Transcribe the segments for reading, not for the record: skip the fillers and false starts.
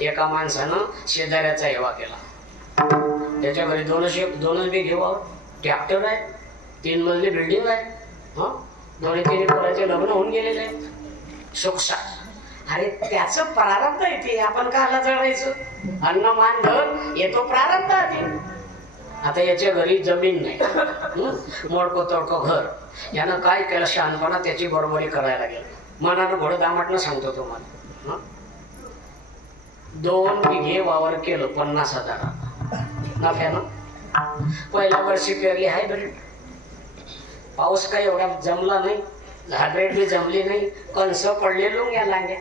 एका माणसानं शेजाऱ्याचा हेवा केला. त्याच्या घरी दोनच बी घेवा, ट्रॅक्टर आहे, 3 मजली बिल्डिंग आहे, दोन्ही तिन्ही पोराचे लग्न होऊन गेलेले आहे, सुखसाट. अरे त्याचं प्रारब्ध आहे ते, आपण काला चढायचं? अन्न मान धन येतो प्रारब्ध आहे. आता याच्या घरी जमीन नाही, मोडको तोडको घर. यानं काय केलं शहाणपणा, त्याची बरोबरी करायला गेलं. मनानं घोडं दामटनं सांगतो तुम्हाला. 2 बिघे वावर केलं 50,000 नफ्यानं. पहिल्या वर्षी पेरली हायब्रिड, पाऊस काही एवढा जमला नाही, हायब्रिड बी जमली नाही, कणस पडले लुंग्या लांग्या.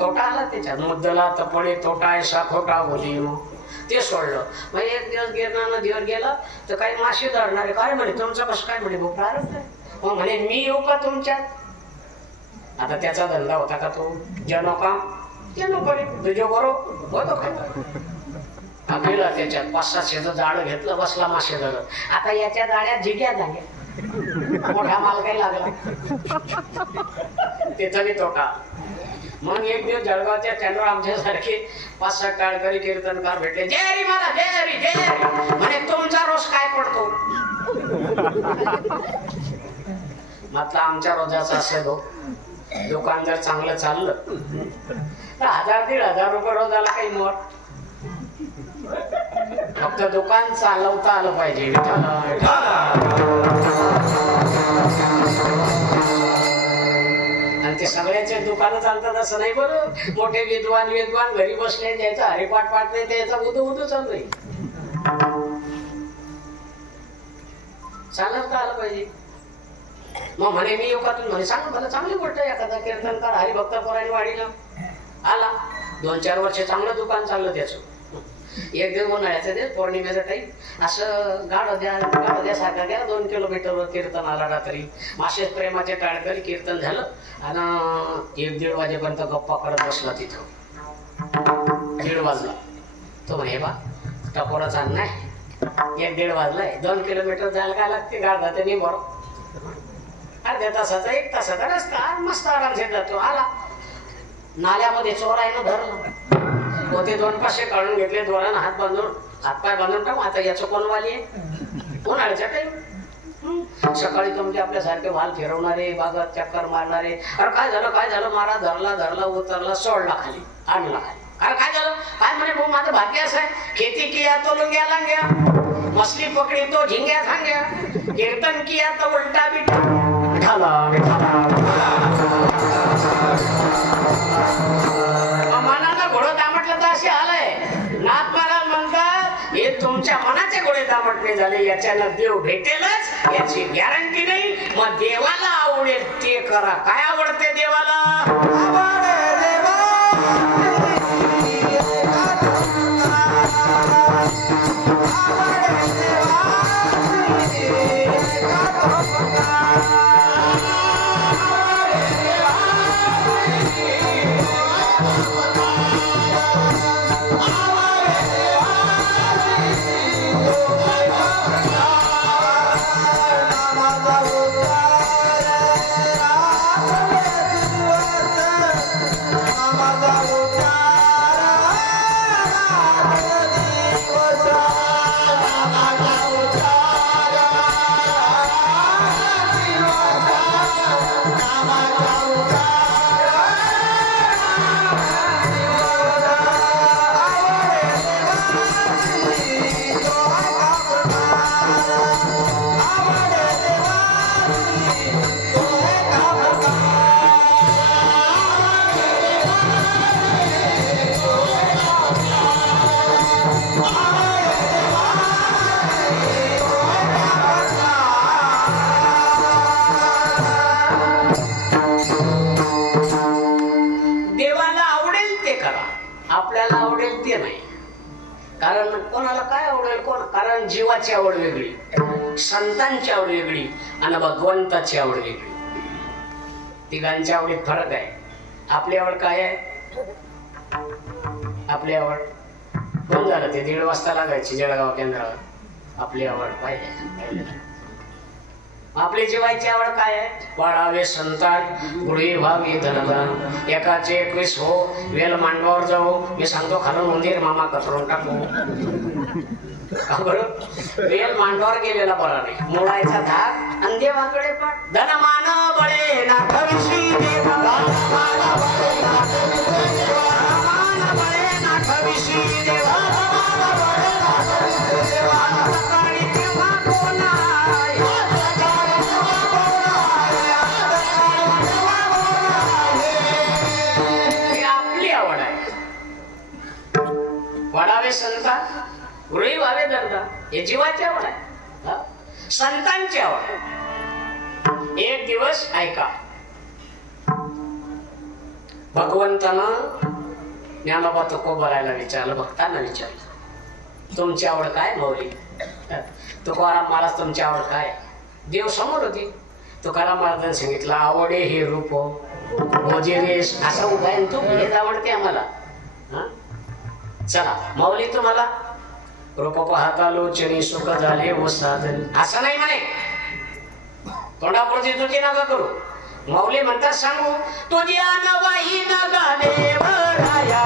तोटा आला त्याच्यात, मुद्दला तपडे तोटा ऐसा खोटा बोली. मग ते सोडलं. मग एक दिवस गिरणा नदीवर गेला तर काही मासे धरणारे, काय म्हणे तुमचं कसं काय म्हणे, भाऊ प्रारब्ध आहे. मग म्हणे मी येऊ का तुमच्यात? आता त्याचा धंदा होता का तो, जनो काम ते नको तुझ्या बरोबर होतो काय. गेला त्याच्यात 500-600 जाळ घेतलं, बसला मासे धरत. आता याच्या जाळ्यात जिग्या झाल्या, मोठा माल काही लागला, त्याचा बी तोटा. मग एक दिवस जळगावच्या स्टँडवर आमच्यासारखे 5-6 टाळकरी कीर्तनकार भेटले. जय हरी मला, जय हरी, जय हरी. म्हणे तुमचा रोज काय पडतो? म्हटलं आमच्या रोजाचं असेल हो. दुकान जर चांगलं चाललं तर 1000-1500 रुपये रोजाला काही मोर. फक्त दुकान चालवता आलं पाहिजे. आणि ते सगळ्यांचे दुकानं चालतात असं नाही बरं. मोठे विद्वान घरी बसले, त्याचा हरिपाठ पाठ नाही, त्याचा उदू चालू आहे. चालवता आलं पाहिजे. मग म्हणे मी येऊ का तुम्ही? म्हणे सांग मला, चांगली गोष्ट आहे. एखादा कीर्तनकार हरिभक्त पुराणी वाढीला आला, 2-4 वर्ष चांगलं दुकान चाललं त्याचं. एक दिवस उन्हाळ्याचं ते पौर्णिमेचा टाईम, असं गाडोद्या सारखा द्या 2 किलोमीटरवर कीर्तन आला रात्री. माशेष प्रेमाचे टाळकरी कीर्तन झालं आणि 1-1:30 वाजेपर्यंत गप्पा करत बसला तिथं. 1:30 वाजला. तो म्हणे बा टपोराचा नाही, 1-1:30 वाजलाय, 2 किलोमीटर जायला काय लागते, गाडा ते नाही बरोबर. अर्ध्या तासाचा 1 तासाचा रस्ता, मस्त आरामशीर जातो. आला नाल्यामध्ये चोरायनं धरलं, होते 2 पाचशे काढून घेतले, दोरानं हातपाय बांधून टाक. आता याचं कोण वाली आहे? उन्हाळ्याच्या टाईम. सकाळी तुमचे आपल्यासारखे वाल फिरवणारे, बागात चक्कर मारणारे. अरे काय झालं मारा, धरला उतरला, सोडला खाली, आणला खाली. अरे काय झालं? काय म्हणे भाऊ माझं भाग्य असं आहे, खेती किया तो लुंग्या लांग्या, मछली पकडी तो झिंग्या झांग्या, कीर्तन किया तो उलटा बिटा ढाला. मनाला घोडं दामटलं तर असे आलंय. नाथ महाराज म्हणतात हे तुमच्या मनाचे घोडे दामटणे झाले, याच्यानं देव भेटेलच याची गॅरंटी नाही. मग देवाला आवडेल ते करा. काय आवडते देवाला? जीवाची आवड वेगळी, संतांची आवड वेगळी आणि भगवंताची आवड वेगळी. तिघांच्या आवडीत फरक आहे. आपली आवड काय आहे? आपली आवड कोण झालं ते 1:30 वाजता लागायची जळगाव केंद्रावर. आपली आवड पाहिजे आपली जीवाची आवड काय आहे? वाढावे संतान, गुढी व्हावी धनदान, एकाचे 21 हो, वेल मांडवावर जाऊ, मी सांगतो खालून उंदीर मामा कचरून टाकू. वेल मांडवावर गेलेला बरा नाही, मोडायचा धाक आणि देवाकडे पण धनमान बळे नाठविषयी देवा, धनमान बळे नाठविषयी देवा, सकाळी तेव्हा कोण आहे, ही आपली आवड आहे. वाढावे संतान, गृही व्हावे धनदा, हे जीवाची आवड आहे, संतांची आवड. एक दिवस ऐका, भगवंतानं ज्ञानोबा तुकोबारायला विचारलं, भक्तांना विचारलं, तुमची आवड काय माऊली? तुकाराम महाराज तुमची आवड काय? देव समोर होती. तुकाराम महाराजांनी सांगितलं, आवडे हे रूप मोजे रेश, असा उपाय तू हेच आवडते आम्हाला. चला माऊली, तुम्हाला रूप पाहता लोचनी सुख झाले व साधन, असं नाही म्हणे, तोंडापुरती तुझी नका करू. माऊली म्हणतात, सांगू तुझी अनवाई नगा देवराया,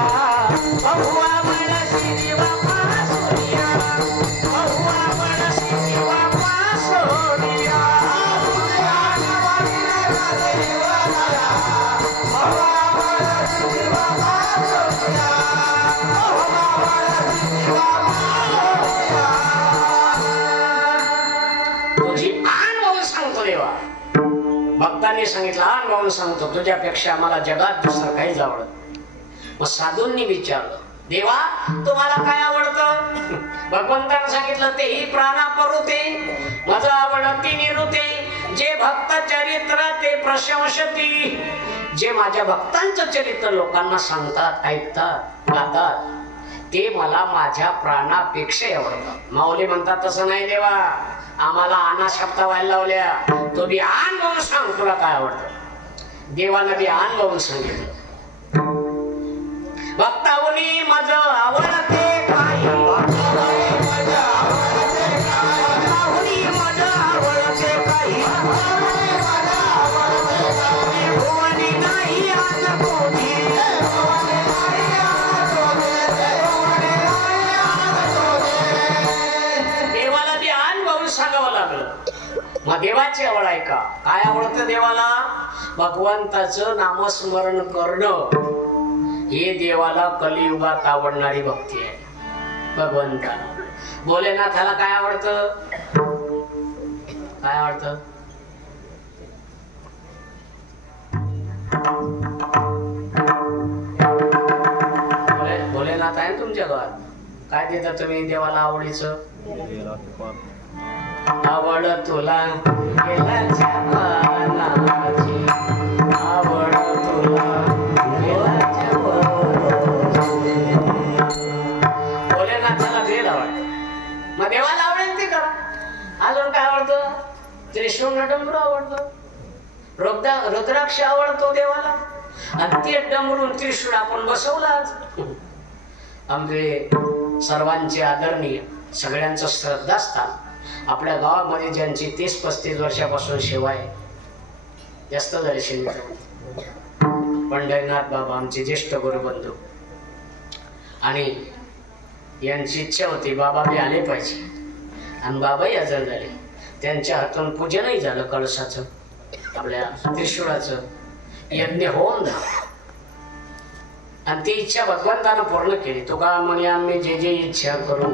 बहुआ मनसी दिवा पासोनिया, बहुआ मनसी दिवा पासोनिया, तुझी अनवाई नगा देवराया, बहुआ मनसी दिवा पासोनिया, बहुआ मनसी दिवा पासोनिया. तुझी आन बाबू सांगतो देवा, भक्तांनी सांगितलं, आन बाबू सांगतो, तुझ्यापेक्षा आम्हाला जगात दुसरं काहीच आवडत. मग साधूंनी विचारलं, देवा तुम्हाला काय आवडतं? भगवंतानं सांगितलं, तेही प्राणापरुते, माझं आवडती निरुते, जे भक्त चरित्र ते प्रशंसती, जे माझ्या भक्तांचं चरित्र लोकांना सांगतात, ऐकतात, गातात, ते मला माझ्या प्राणापेक्षा आवडतं. माऊली म्हणतात, तसं नाही देवा, आम्हाला आना शब्द व्हायला लावल्या, तो बी आन म्हणून सांग तुला काय आवडतं. देवानं बी आन म्हणून सांगितलं, भक्तावनी माझं आवडते काही, भक्तावनी माझं आवडते काही, भुवनी नाही आन कोणी, देवाला बी आन म्हणून सांगावं लागलं. मग देवाची आवड आहे का? काय आवडतं देवाला? भगवंताचं नामस्मरण करणं, हे देवाला कलियुगात आवडणारी भक्ती आहे. भगवंताला, भोलेनाथाला काय आवडतं? काय आवडतं? भोलेनाथ आहे तुमच्या गावात, काय देता तुम्ही देवाला आवडीचं? आवड तुला गेलाच्या पानाची, आवड तुला गेलाच्या पानाची. भोलेनाथाला बेल आवडते, मग देवाला आवडेल ते करा. अजून काय आवडतं? त्रिशूळ डमरू आवडतं, रुद्राक्ष आवडतो देवाला, आणि ते डमरून त्रिशूळ आपण बसवलाच. आमचे सर्वांचे आदरणीय, सगळ्यांचं श्रद्धास्थान, आपल्या गावामध्ये ज्यांची 30-35 वर्षापासून सेवा आहे, जास्त झाली शिल्लक, पंढरीनाथ बाबा आमचे ज्येष्ठ गुरुबंधू, आणि यांची इच्छा होती बाबा बी आले पाहिजे, आणि बाबाही हजर झाले. त्यांच्या हातून पूजनही झालं, कळसाचं, आपल्या त्रिशूळाचं यज्ञ होऊन झालं, आणि ती इच्छा भगवंतानं पूर्ण केली. तुका म्हणे, आम्ही जे जे इच्छा करू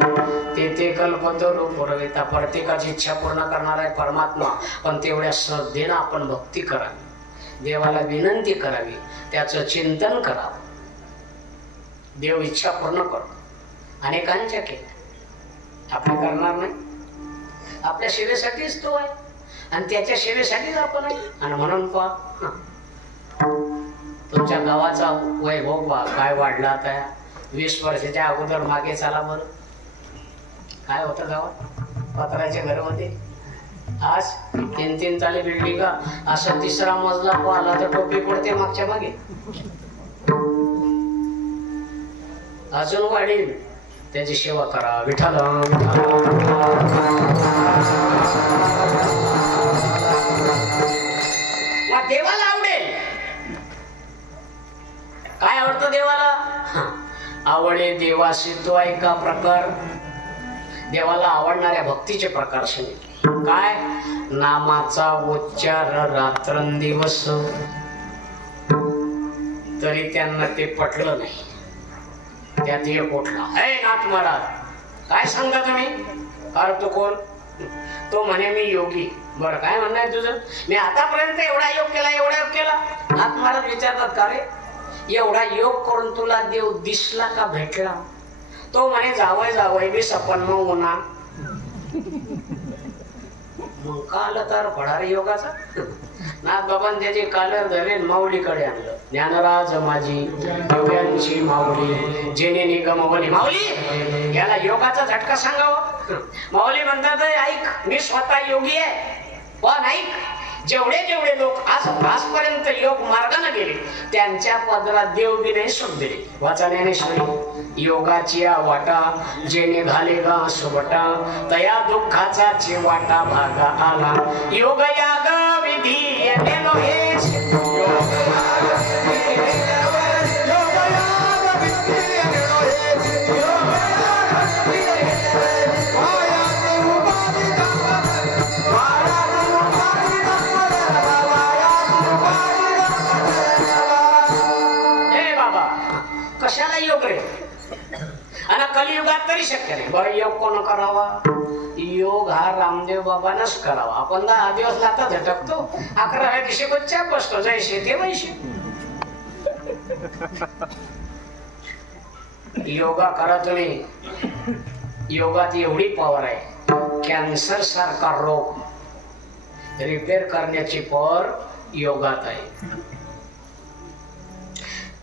ते ते कल्पतरू पुरविता. प्रत्येकाची इच्छा पूर्ण करणार आहे परमात्मा, पण तेवढ्या श्रद्धेनं आपण भक्ती करावी, देवाला विनंती करावी, त्याचं चिंतन करावं. देव इच्छा पूर्ण करतो, अनेकांच्या केल्या, आपण करणार नाही. आपल्या सेवेसाठीच तो आहे, आणि त्याच्या सेवेसाठीच आपण आहे. आणि म्हणून पहा, तुमच्या गावाचा वैभव पहा काय वाढला. आता 20 वर्षाच्या अगोदर मागे चाला बरं, काय होतं गावात? पत्राच्या घरामध्ये आज 3-3 चाले बिल्डिंग, असं 3रा मजला आला तर टोपी पडते मागच्या मागे. अजून वाढेल, त्याची सेवा करा. विठ्ठल आवडतं देवाला? आवडे देवासी तो ऐका प्रकार. देवाला आवडणाऱ्या भक्तीचे प्रकार सांगितले. काय? नामाचा उच्चार रात्रंदिवस. तरी त्यांना ते पटलं नाही. त्यात एक उठला, हे नाथ महाराज काय सांगता तुम्ही? अरे तो कोण? तो म्हणे मी योगी. बरं काय म्हणणं आहे तुझं? मी आतापर्यंत एवढा योग केला, एवढा योग केला. नाथ महाराज विचारतात, का रे एवढा योग करून तुला देव दिसला का, भेटला? तो म्हणे जावय जावय मी सपन उन्हा. मग का आलं तर भडारी योगाचा? नाथ बाबांनी त्याची कालर धरेन माऊलीकडे आणलं. ज्ञानराज माझी योग्यांची माऊली जेने निगमवली. माऊली याला योगाचा झटका सांगावं. माऊली म्हणतात, ऐक मी स्वतः योगी आहे, पण ऐक जेवढे जेवढे लोक आजपर्यंत योग मार्गाने गेले त्यांच्या पदरात देव बी नाही सुख दिले. वाचा ज्ञानेश्वरी. योगाची वाटा जेने घाले गा सुबटा तया दुःखाचा वाटा भागा आला. योग याग विधी कशाला योग रे? आणि कलियुगात तरी शक्य नाही. बरं योग कोण करावा? योग हा रामदेव बाबांनाच करावा. आपण 10 दिवस लाता झटकतो, 11व्या दिवशी बच्चा बसतो. जैसे ते वैसे. योगा करा तुम्ही. योगात एवढी पॉवर आहे. कॅन्सर सारखा रोग रिपेअर करण्याची पॉवर योगात आहे.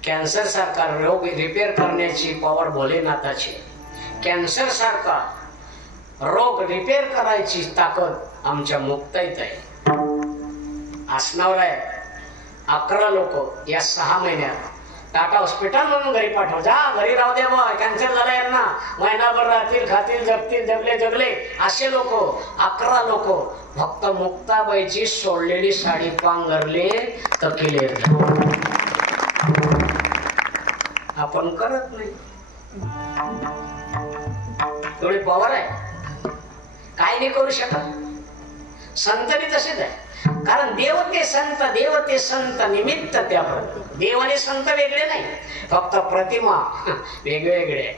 कॅन्सर सारखा रोग रिपेअर करण्याची पॉवर भोलेनाथाची. कॅन्सर सारखा रोग रिपेअर करायची ताकद आमच्या मुक्ताईत आहे. आसनावर आहे 11 लोक या 6 महिन्यात टाटा हॉस्पिटल म्हणून घरी पाठव. जा घरी राहू दे बा, कॅन्सर झाला यांना, महिनाभर राहतील, खातील, जगतील, जगले असे लोक 11 लोक फक्त मुक्ताबाईची सोडलेली साडी पांघरले तर केले. आपण करत नाही. थोडी पॉवर आहे, काय नाही करू शकत. संत बी तसेच आहे. कारण देव ते संत निमित्त त्या देव आणि संत वेगळे नाही, फक्त प्रतिमा वेगवेगळे.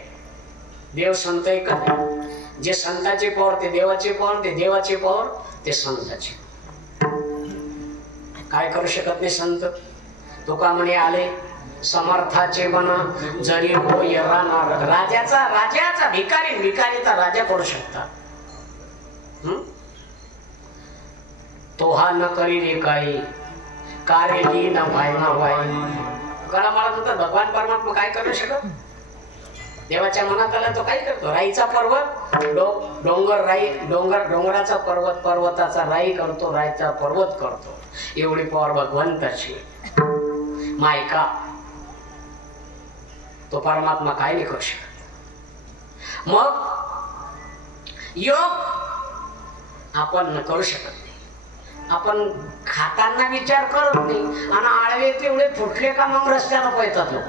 देव संत एकच आहे. जे संताची पॉवर ते देवाची पॉवर, ते देवाची पॉवर ते संताची. काय करू शकत नाही संत. तुका म्हणे आले समर्थाचे बना जरी हो राहणार. राजाचा भिकारीचा राजा करू शकता. तो हा न करी रे काही कार्य ली न भाई ना भाई. कळा मला म्हणतात भगवान परमात्मा काय करू शकत? देवाच्या मनात आला तो काय करतो. राईचा पर्वत डोंगर राई डोंगराचा पर्वत पर्वताचा राई करतो, राईचा पर्वत करतो. एवढी पॉवर भगवंताची. मायका तो परमात्मा काय नाही करू शकत. मग योग आपण करू शकत नाही. आपण खाताना विचार करत नाही आणि आळवे तेवढे फुटले का मग रस्त्याला पळतात लोक.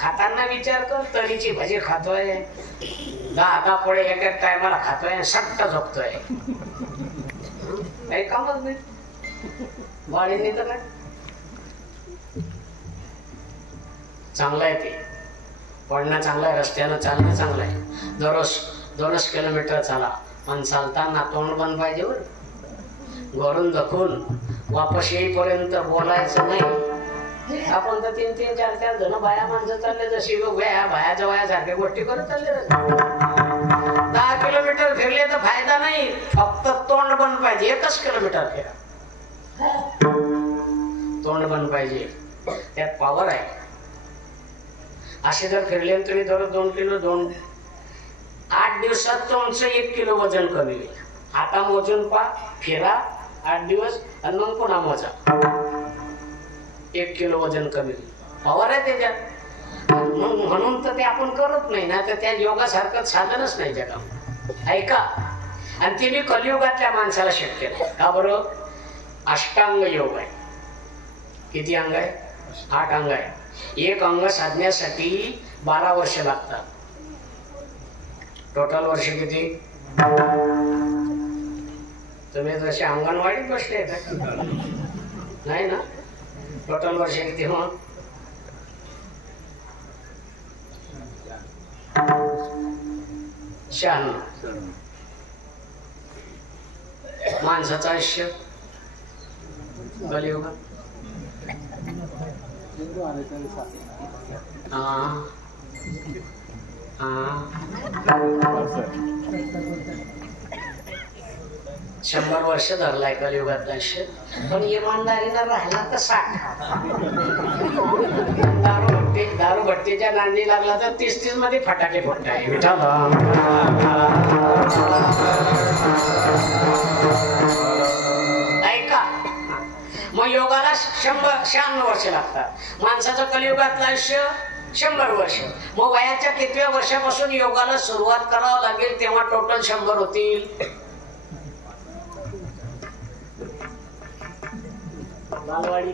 खाताना विचार कर. तरीची भजी खातोय, 10 पोळे एका टायमाला खातोय, सट्ट झोपतोय. काही कामच नाही. वाढीने तर काय चांगलं आहे. ते पडणं चांगलं आहे, रस्त्यानं चालणं चांगलं आहे. दररोज 2 किलोमीटर चाला, पण चालताना तोंड बंद पाहिजे. घरून धकून वापस येईपर्यंत बोलायचं नाही. आपण तर 3-3, 4-4 जण बाया माणसं चालले, जशी बायाच्या वयासारख्या गोष्टी करत चालले. 10 किलोमीटर फिरले तर फायदा नाही, फक्त तोंड बंद पाहिजे. 1 किलोमीटर फिरा, तोंड बंद पाहिजे. त्यात पॉवर आहे. असे जर फिरले तुम्ही दररोज 2 किलो 8 दिवसात तुमचं 1 किलो वजन कमी होईल. आता मोजून पा, फिरा 8 दिवस आणि मग पुन्हा मोजा, 1 किलो वजन कमी होईल. पॉवर आहे त्याच्यात. म्हणून तर ते आपण करत नाही ना. तर त्या योगासारखं साधनच नाही जगात. ऐका. आणि ते मी कलियुगातल्या माणसाला शक्य नाही. का बरं? अष्टांग योग आहे. किती अंग आहे? 8 अंग आहे. एक अंग साधण्यासाठी 12 वर्ष लागतात. टोटल वर्ष किती? तुम्ही जसे अंगणवाडीत बसले नाही ना? टोटल वर्ष किती? मग 96. माणसाचं आयुष्य कलियुगात शंभर वर्ष धरलाय कलियुगातलं आयुष्य. पण इमानदारीनं राहिला तर 60. दारू भट्टीच्या नांदी लागला तर 30 मध्ये फटाके फोडताय. ऐका, मग योगाला 96 वर्ष लागतात. माणसाचं कलियुगातलं आयुष्य 100 वर्ष. मग वयाच्या कितव्या वर्षापासून योगाला सुरुवात करावं लागेल तेव्हा टोटल 100 होतील? बालवाडी.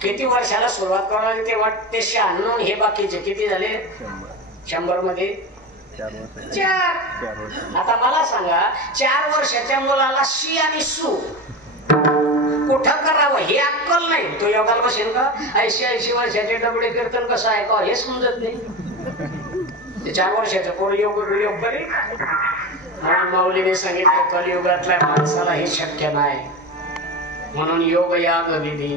किती वर्षाला सुरुवात करावी लागेल तेव्हा ते 96. हे बाकीचे किती झाले? 100 मध्ये 4. आता मला सांगा, 4 वर्षाच्या मुलाला शी आणि सू कुठं करावं हे अक्कल नाही. तो योगाला बसेल का? 80 वर्षाचे डबडे कीर्तन कसं ऐकावं हे समजत नाही. 4 वर्षाचं पोर योग करेल? म्हणून माऊलीने सांगितलं कलियुगातल्या माणसाला हे शक्य नाही. म्हणून योग याग विधी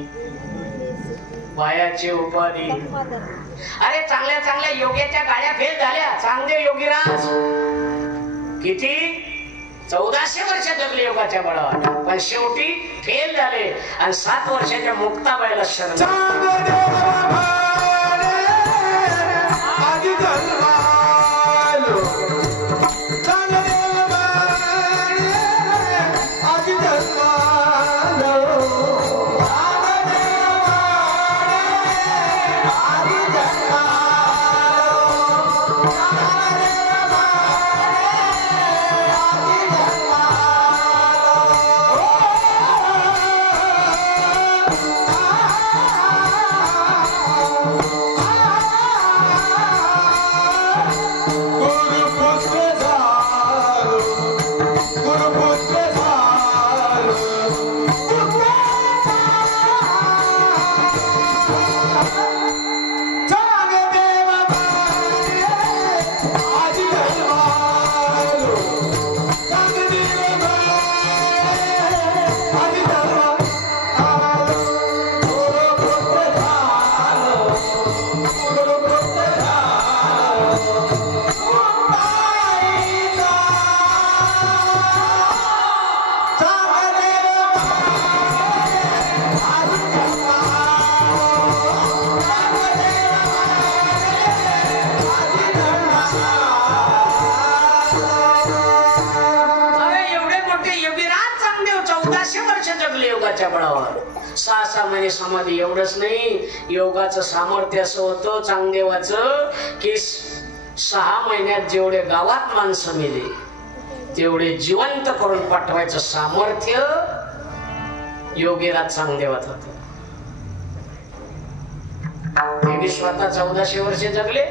वायाची उपाधी. अरे चांगल्या चांगल्या योग्याच्या गाड्या फेल झाल्या. चांगले योगीराज किती 1400 वर्ष जगले योगाच्या बळावर, पण शेवटी फेल झाले. आणि 7 वर्षाच्या मुक्ताबाईला शरण बळावर 6 महिने समाधी. एवढंच नाही, योगाचं सामर्थ्य असं होतं चांगदेवाचं की 6 महिन्यात जेवढे गावात माणसं मेले तेवढे जिवंत करून पाठवायचं सामर्थ्य योगीराज चांगदेवात होत. ते बी स्वतः 1400 वर्ष जगले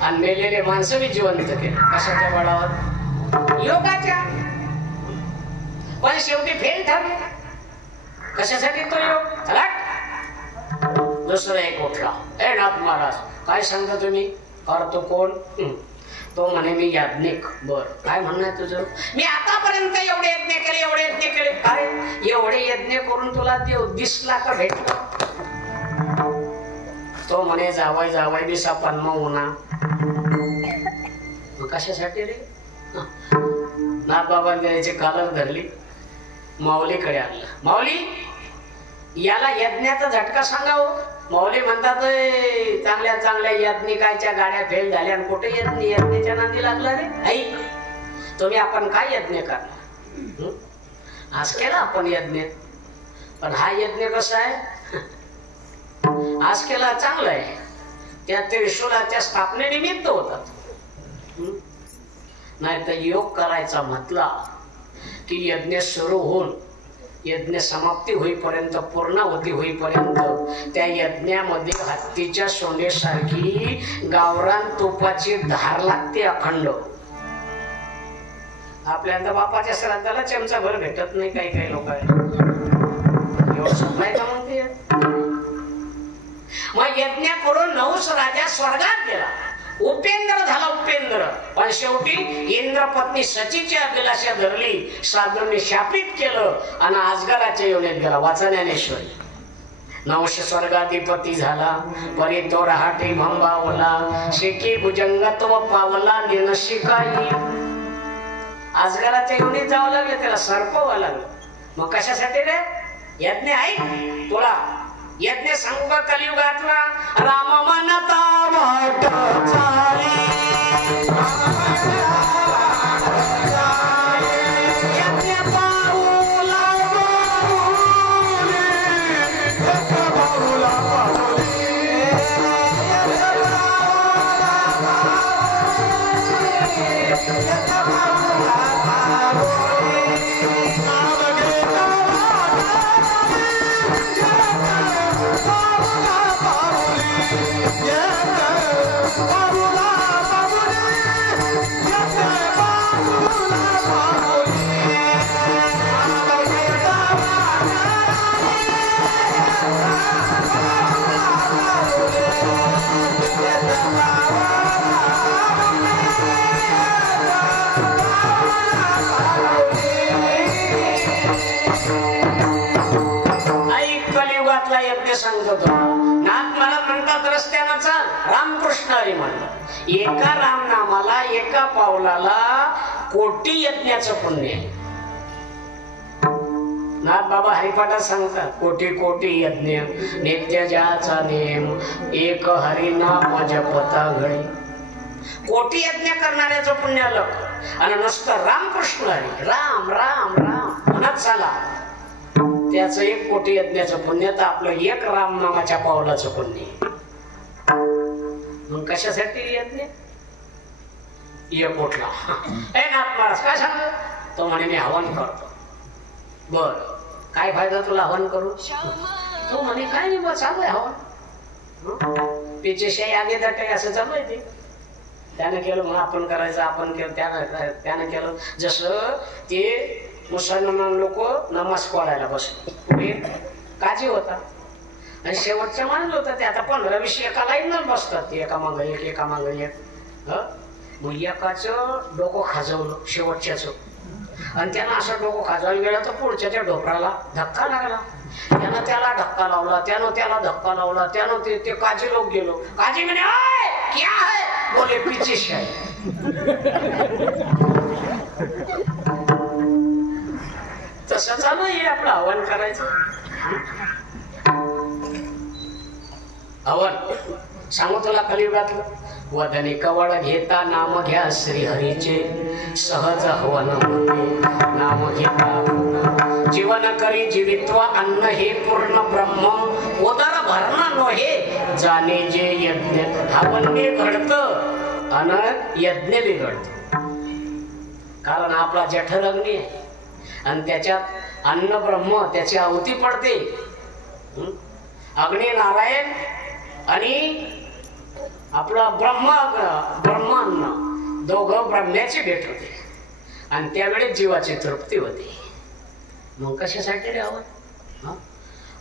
आणि मेलेले माणसं बी जिवंत केले. कशाच्या बळावर? योगाच्या. पण शेवटी फेल ठरले. कशासाठी तो योग? चला दुसरा एक उठला. ए नाथ महाराज काय सांगता तुम्ही? करतो कोण? तो म्हणे मी याज्ञिक. बर काय म्हणणं आहे तुझं? मी आतापर्यंत एवढे यज्ञ केले, एवढे यज्ञ केले. अरे एवढे यज्ञ करून तुला देव दिसला का भेटला? तो म्हणे जावाय जावाय बी सापन्म होना. कशासाठी रे? नाथ बाबा द्यायची कालर धरली, माऊलीकडे आणलं. माऊली याला यज्ञाचा झटका सांगावं. माऊली म्हणतात चांगल्या चांगल्या यज्ञिकाच्या गाड्या फेल झाल्या आणि कुठे यज्ञाच्या नांदी लागला रे? ऐक तुम्ही आपण काय यज्ञ करणार? आज केला आपण यज्ञ, पण हा यज्ञ कसा आहे? आज केला चांगला आहे. त्यात त्रिशूलाच्या स्थापने निमित्त होतात. नाही तर योग करायचा म्हटला की यज्ञ सुरू होऊन यज्ञ समाप्ती होईपर्यंत, पूर्णावती होईपर्यंत त्या यज्ञामध्ये हत्तीच्या सोंडेसारखी गावरान तुपाची धार लागते अखंड. आपल्याला बापाच्या श्राद्धाला चमचाभर भेटत नाही. काही काही लोक नाही का म्हणते. मग यज्ञ करून नहुष राजा स्वर्गात गेला, उपेंद्र झाला उपेंद्र. पण शेवटी इंद्रपत्नी सचीची अभिलाषा धरली, साधूंनी शापित केलं आणि आजगराच्या योनीत गेला. वाचा ज्ञानेश्वरी. नवश स्वर्गाधिपती झाला, परी तो रहाटी भंबावला, शिकी भुजंगत्व पावला निनशिकाई. आजगराच्या योनीत जावं लागलं, त्याला सर्प व्हावं लागलं. मग कशासाठी रे? यज्ञ आहे तुला. यज्ञ सांगू का कलियुगातला? राम म्हणता वाट चाली, यज्ञ पाऊला सांगतो तो. नाथ मला म्हणतात रस्त्यानं चाल, रामकृष्ण हरी म्हणतात. एका रामनामाला, एका पावलाला कोटी यज्ञाचं पुण्य आहे. नाथ बाबा हरिपाठात सांगतात, कोटी कोटी यज्ञ नित्य ज्याचा नेम, एक हरिनाम जपता घडी. कोटी यज्ञ करणाऱ्याचं पुण्य लक. आणि नुसतं रामकृष्ण हरी, राम राम राम म्हणत चाला, त्याचं एक कोटी यज्ञाचं पुण्य, तर आपलं एक राम नामाच्या पावलाचं पुण्य. मग कशासाठी यज्ञ? एक कोटला. ए नाथ महाराज काय सांग? तो म्हणे मी हवन करतो. बर काय फायदा तुला हवन करू? तो म्हणे काय नाही बस चालू आहे हवन, पेचेशाही आगे दाटे असं चालू आहे ते. त्यानं केलं मग आपण करायचं, आपण केलं त्यानं केलं. जसं ते मुसलमान लोक नमाज पढायला बसले, काजी होता आणि शेवटच्या माणूस होता ते. आता 15-20 एका लाईन बसतात ते, एका मागं एक एका मागं एक. मग एकाचं डोकं खाजवलं शेवटच्याच, आणि त्यानं असं डोकं खाजवायला गेलं तर पुढच्या ढोकराला धक्का लागला. त्यानं त्याला धक्का लावला, त्यानं त्याला धक्का लावला, त्यानं ते काजी लोक गेलो. काजी म्हणे क्या है? बोले पीछे शाही. तसं चालू आहे आपलं हवन करायचं. हवन सांगू तुला कलियुगातलं. वदनी कवळ घेता नाम घ्या श्रीहरीचे, सहज हवन नाम घेता. जीवन करी जीवित्व अन्न हे पूर्ण ब्रह्म, उदर भरण नोहे जाणे जे यज्ञ. हवन घडत आणि यज्ञ बिघडत. कारण आपला जठरग्नी आहे आणि त्याच्यात अन्न ब्रह्म त्याची आहुती पडते. अग्नी नारायण आणि आपला ब्रह्मान्न दोघं ब्रह्म्याची भेट होते आणि त्यावेळेस जीवाची तृप्ती होते. मग कशासाठी राहावं?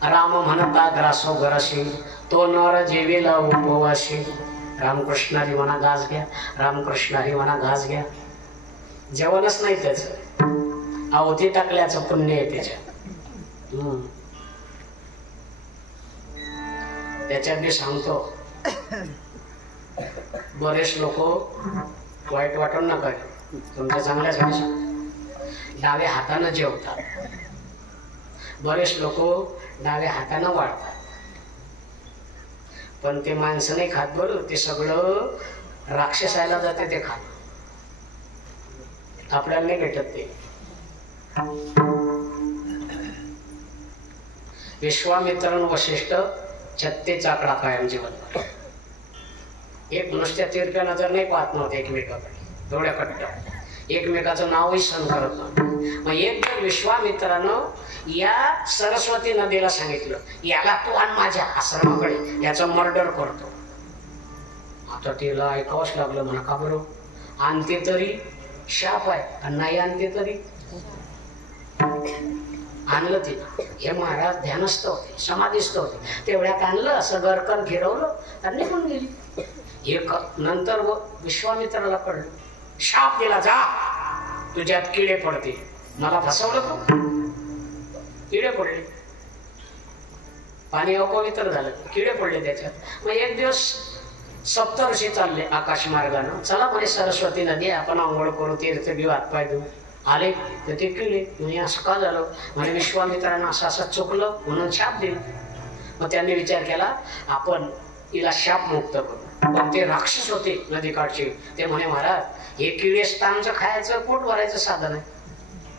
राम म्हणता ग्रासो गरशी, तो नर जेवेला उपवाशी. रामकृष्णारी म्हणा घास घ्या, रामकृष्णारी म्हणा घास घ्या. जेवणच नाही त्याचं, आहुती टाकल्याचं पुण्य आहे त्याच्यात मी सांगतो. बरेच लोक वाईट वाटून नका, तुमच्या चांगल्यासाठी डाव्या हातानं जेवतात. बरेच लोक डाव्या हातानं वाढतात, पण ते माणसं नाही खात बरं. ते सगळं राक्षसायला जाते ते खात, आपल्याला नाही भेटत ते. विश्वामित्र वशिष्ठ छत्तीस आकडा कायम जीवन. एक नुसत्या तिरक्या नजर नाही पाहत नव्हते एकमेकाकडे. एवढ्या कट्ट, एकमेकाचं नावही सहन करत नव्हतं. मग एक जर विश्वामित्रानं या सरस्वती नदीला सांगितलं, याला तू आण माझ्या आश्रमाकडे, याचं मर्डर करतो. आता तिला ऐकावंच लागलं. म्हणा का बरं? आणते तरी शाप आहे आणि नाही आणते तरी. आणलं तिला. हे महाराज ध्यानस्थ होते, समाधीस्थ होते. तेवढ्यात आणलं, असं गरकन फिरवलं आणि निघून गेली. एक नंतर विश्वामित्राला कळलं, शाप दिला, जा तुझ्यात किडे पडते. मला फसवलं तू, किडे पडले, पाणी अपवित्र झालं, किडे पडले त्याच्यात. मग एक दिवस सप्तऋषी चालले आकाश मार्गानं. चला म्हणे सरस्वती नदी, आपण आंघोळ करू, तीर्थ घेऊ, हातपाय देऊ. आले तर ते किडे. म्हणजे असं का झालं? म्हणे विश्वामित्रांना असं असं चुकलं म्हणून शाप दिला. मग त्यांनी विचार केला, आपण हिला शाप मुक्त करू. पण ते राक्षस होते नदीकाठचे. ते म्हणे, महाराज हे किडे आमचं खायचं, पोट भरायचं साधन आहे,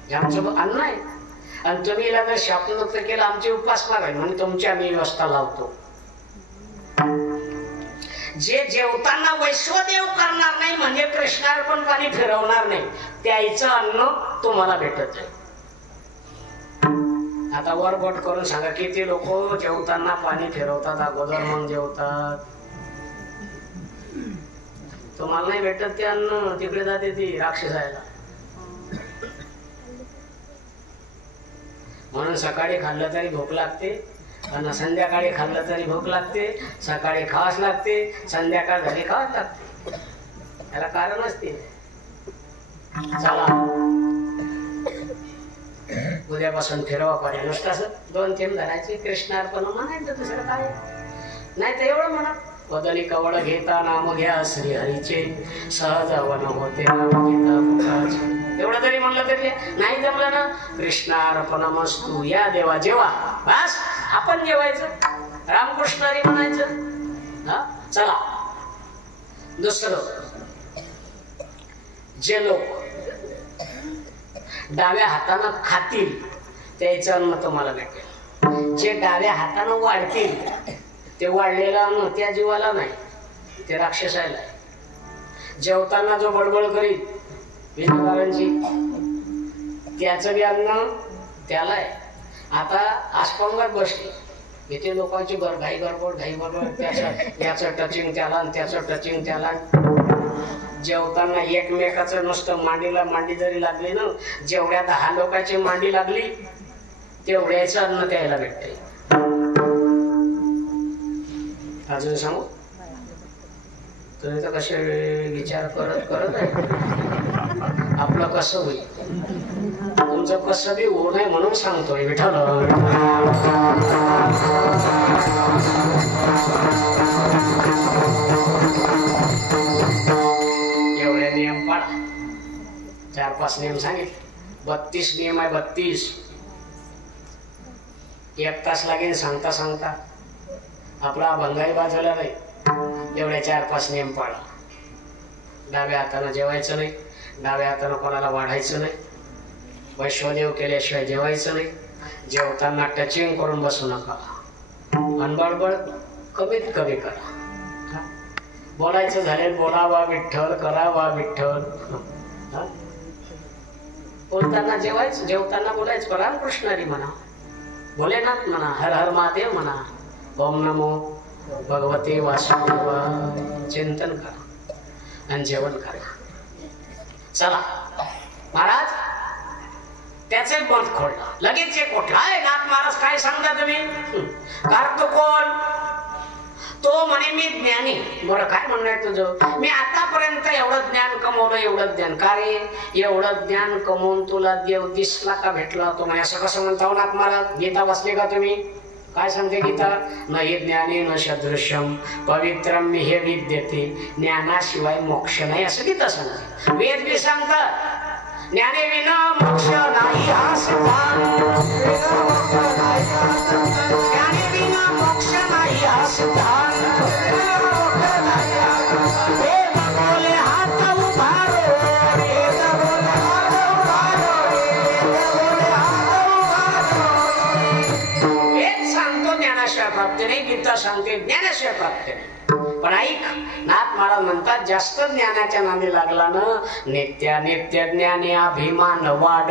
हे आमचं अन्न आहे, आणि तुम्ही हिला जर शापमुक्त केलं, आमचे उपवास मागाय म्हणून तुमची आम्ही व्यवस्था लावतो. जे जेवताना वैश्वदेव करणार नाही, म्हणजे कृष्णार्पण पाणी फिरवणार नाही, त्याचं अन्न तुम्हाला भेटत आहे. आता वर बोट करून सांगा, किती लोक जेवताना पाणी फिरवतात, अगोदर मग जेवतात. तुम्हाला नाही भेटत ते अन्न, तिकडे जाते ती राक्षसायला. म्हणून सकाळी खाल्लं तरी भूक लागते, आणि संध्याकाळी खाल्लं तरी भूक लागते. सकाळी खावाच लागते, संध्याकाळ झाली खावाच लागते. त्याला कारण असते. चला उद्यापासून फिरवा पाणी, नुसतं असं 2-3 धरायचे, कृष्णार्पण म्हणायचं, दुसरं काय नाही. तर एवढं म्हणा, वदनी कवळ घेता नाम घ्या श्रीहरीचे, सहज वन होते नाम घेता. एवढं तरी म्हणलं तरी नाही जमलं ना, कृष्णार्पणमस्तु, या देवा जेवा, बस आपण जेवायचं, रामकृष्णारी म्हणायचं. हा चला. दुसरं, जे लोक डाव्या हातानं खातील त्याचं अन्न तुम्हाला भेटेल. जे डाव्या हातानं वाढतील ते वाढलेलं अन्न त्या जीवाला नाही, ते राक्षसायला. जेवताना जो बडबड करीत विनाकारणची, त्याचं बी अन्न त्याला आहे. आता आसपांगात बसली, इथे लोकांची घाई गडबड, त्याचं टचिंग त्याला आणि त्याचं टचिंग त्याला. जेवताना एकमेकाचं नुसतं मांडीला मांडी जरी लागली ना, जेवढ्या 10 लोकांची मांडी लागली तेवढ्याचं अन्न त्याला भेटतंय. अजून सांगू? तुम्ही तर कसे विचार करत आहे. आपलं कसं होईल, तुमचं कसं बी होऊ नये म्हणून सांगतोय विठ्ठल. एवढे नियम पाळा. 4-5 नियम सांगितले. 32 नियम आहे, 32. 1 तास लागेल सांगता सांगता. आपला भंगाई बाजूला नाही. एवढे 4-5 नियम पाळा. डाव्या हातानं जेवायचं नाही, डाव्या हातानं कोणाला वाढायचं नाही, वैश्वदेव केल्याशिवाय जेवायचं नाही, जेवताना टचिंग करून बसू नका, अनबडबड कमीत कमी करा. बोलायचं झाले बोलावा विठ्ठल, करावा विठ्ठल. बोलताना जेवायचं, जेवताना बोलायचं, रामकृष्णारी म्हणा, भोलेनाथ म्हणा, हर हर महादेव म्हणा, ओम नमो भगवते वासुदेवाय चिंतन करा आणि जेवण करा. चला महाराज त्याचे मत खोडला, लगेच जे कोठला आहे नाथ महाराज काय सांगता तुम्ही? कारण तो कोण? तो म्हणे मी ज्ञानी. बरं काय म्हणणं आहे तुझं? मी आतापर्यंत एवढं ज्ञान कमवलं, एवढं ज्ञान. का रे एवढं ज्ञान कमवून तुला देव दिसला का भेटला? तो म्हणे असं कसं म्हणता नाथ महाराज? गीता वाचली का तुम्ही? काय सांगते गीता? न हि ज्ञानी न सदृश्यम पवित्रम हे विद्यते, ज्ञानाशिवाय मोक्ष नाही असं गीता सांगते. वेद बी सांगतात ज्ञाने विना मोक्ष नाही हा सिद्धांत, ज्ञाने विना मोक्ष नाही हा सिद्धांत. प्राप्ती नाही, गीता सांगते ज्ञानाशिवाय प्राप्ती नाही. पण ऐक, नाथ महाराज म्हणतात जास्त ज्ञानाच्या नादी लागला ना नित्या नित्य ज्ञाने अभिमान वाढ.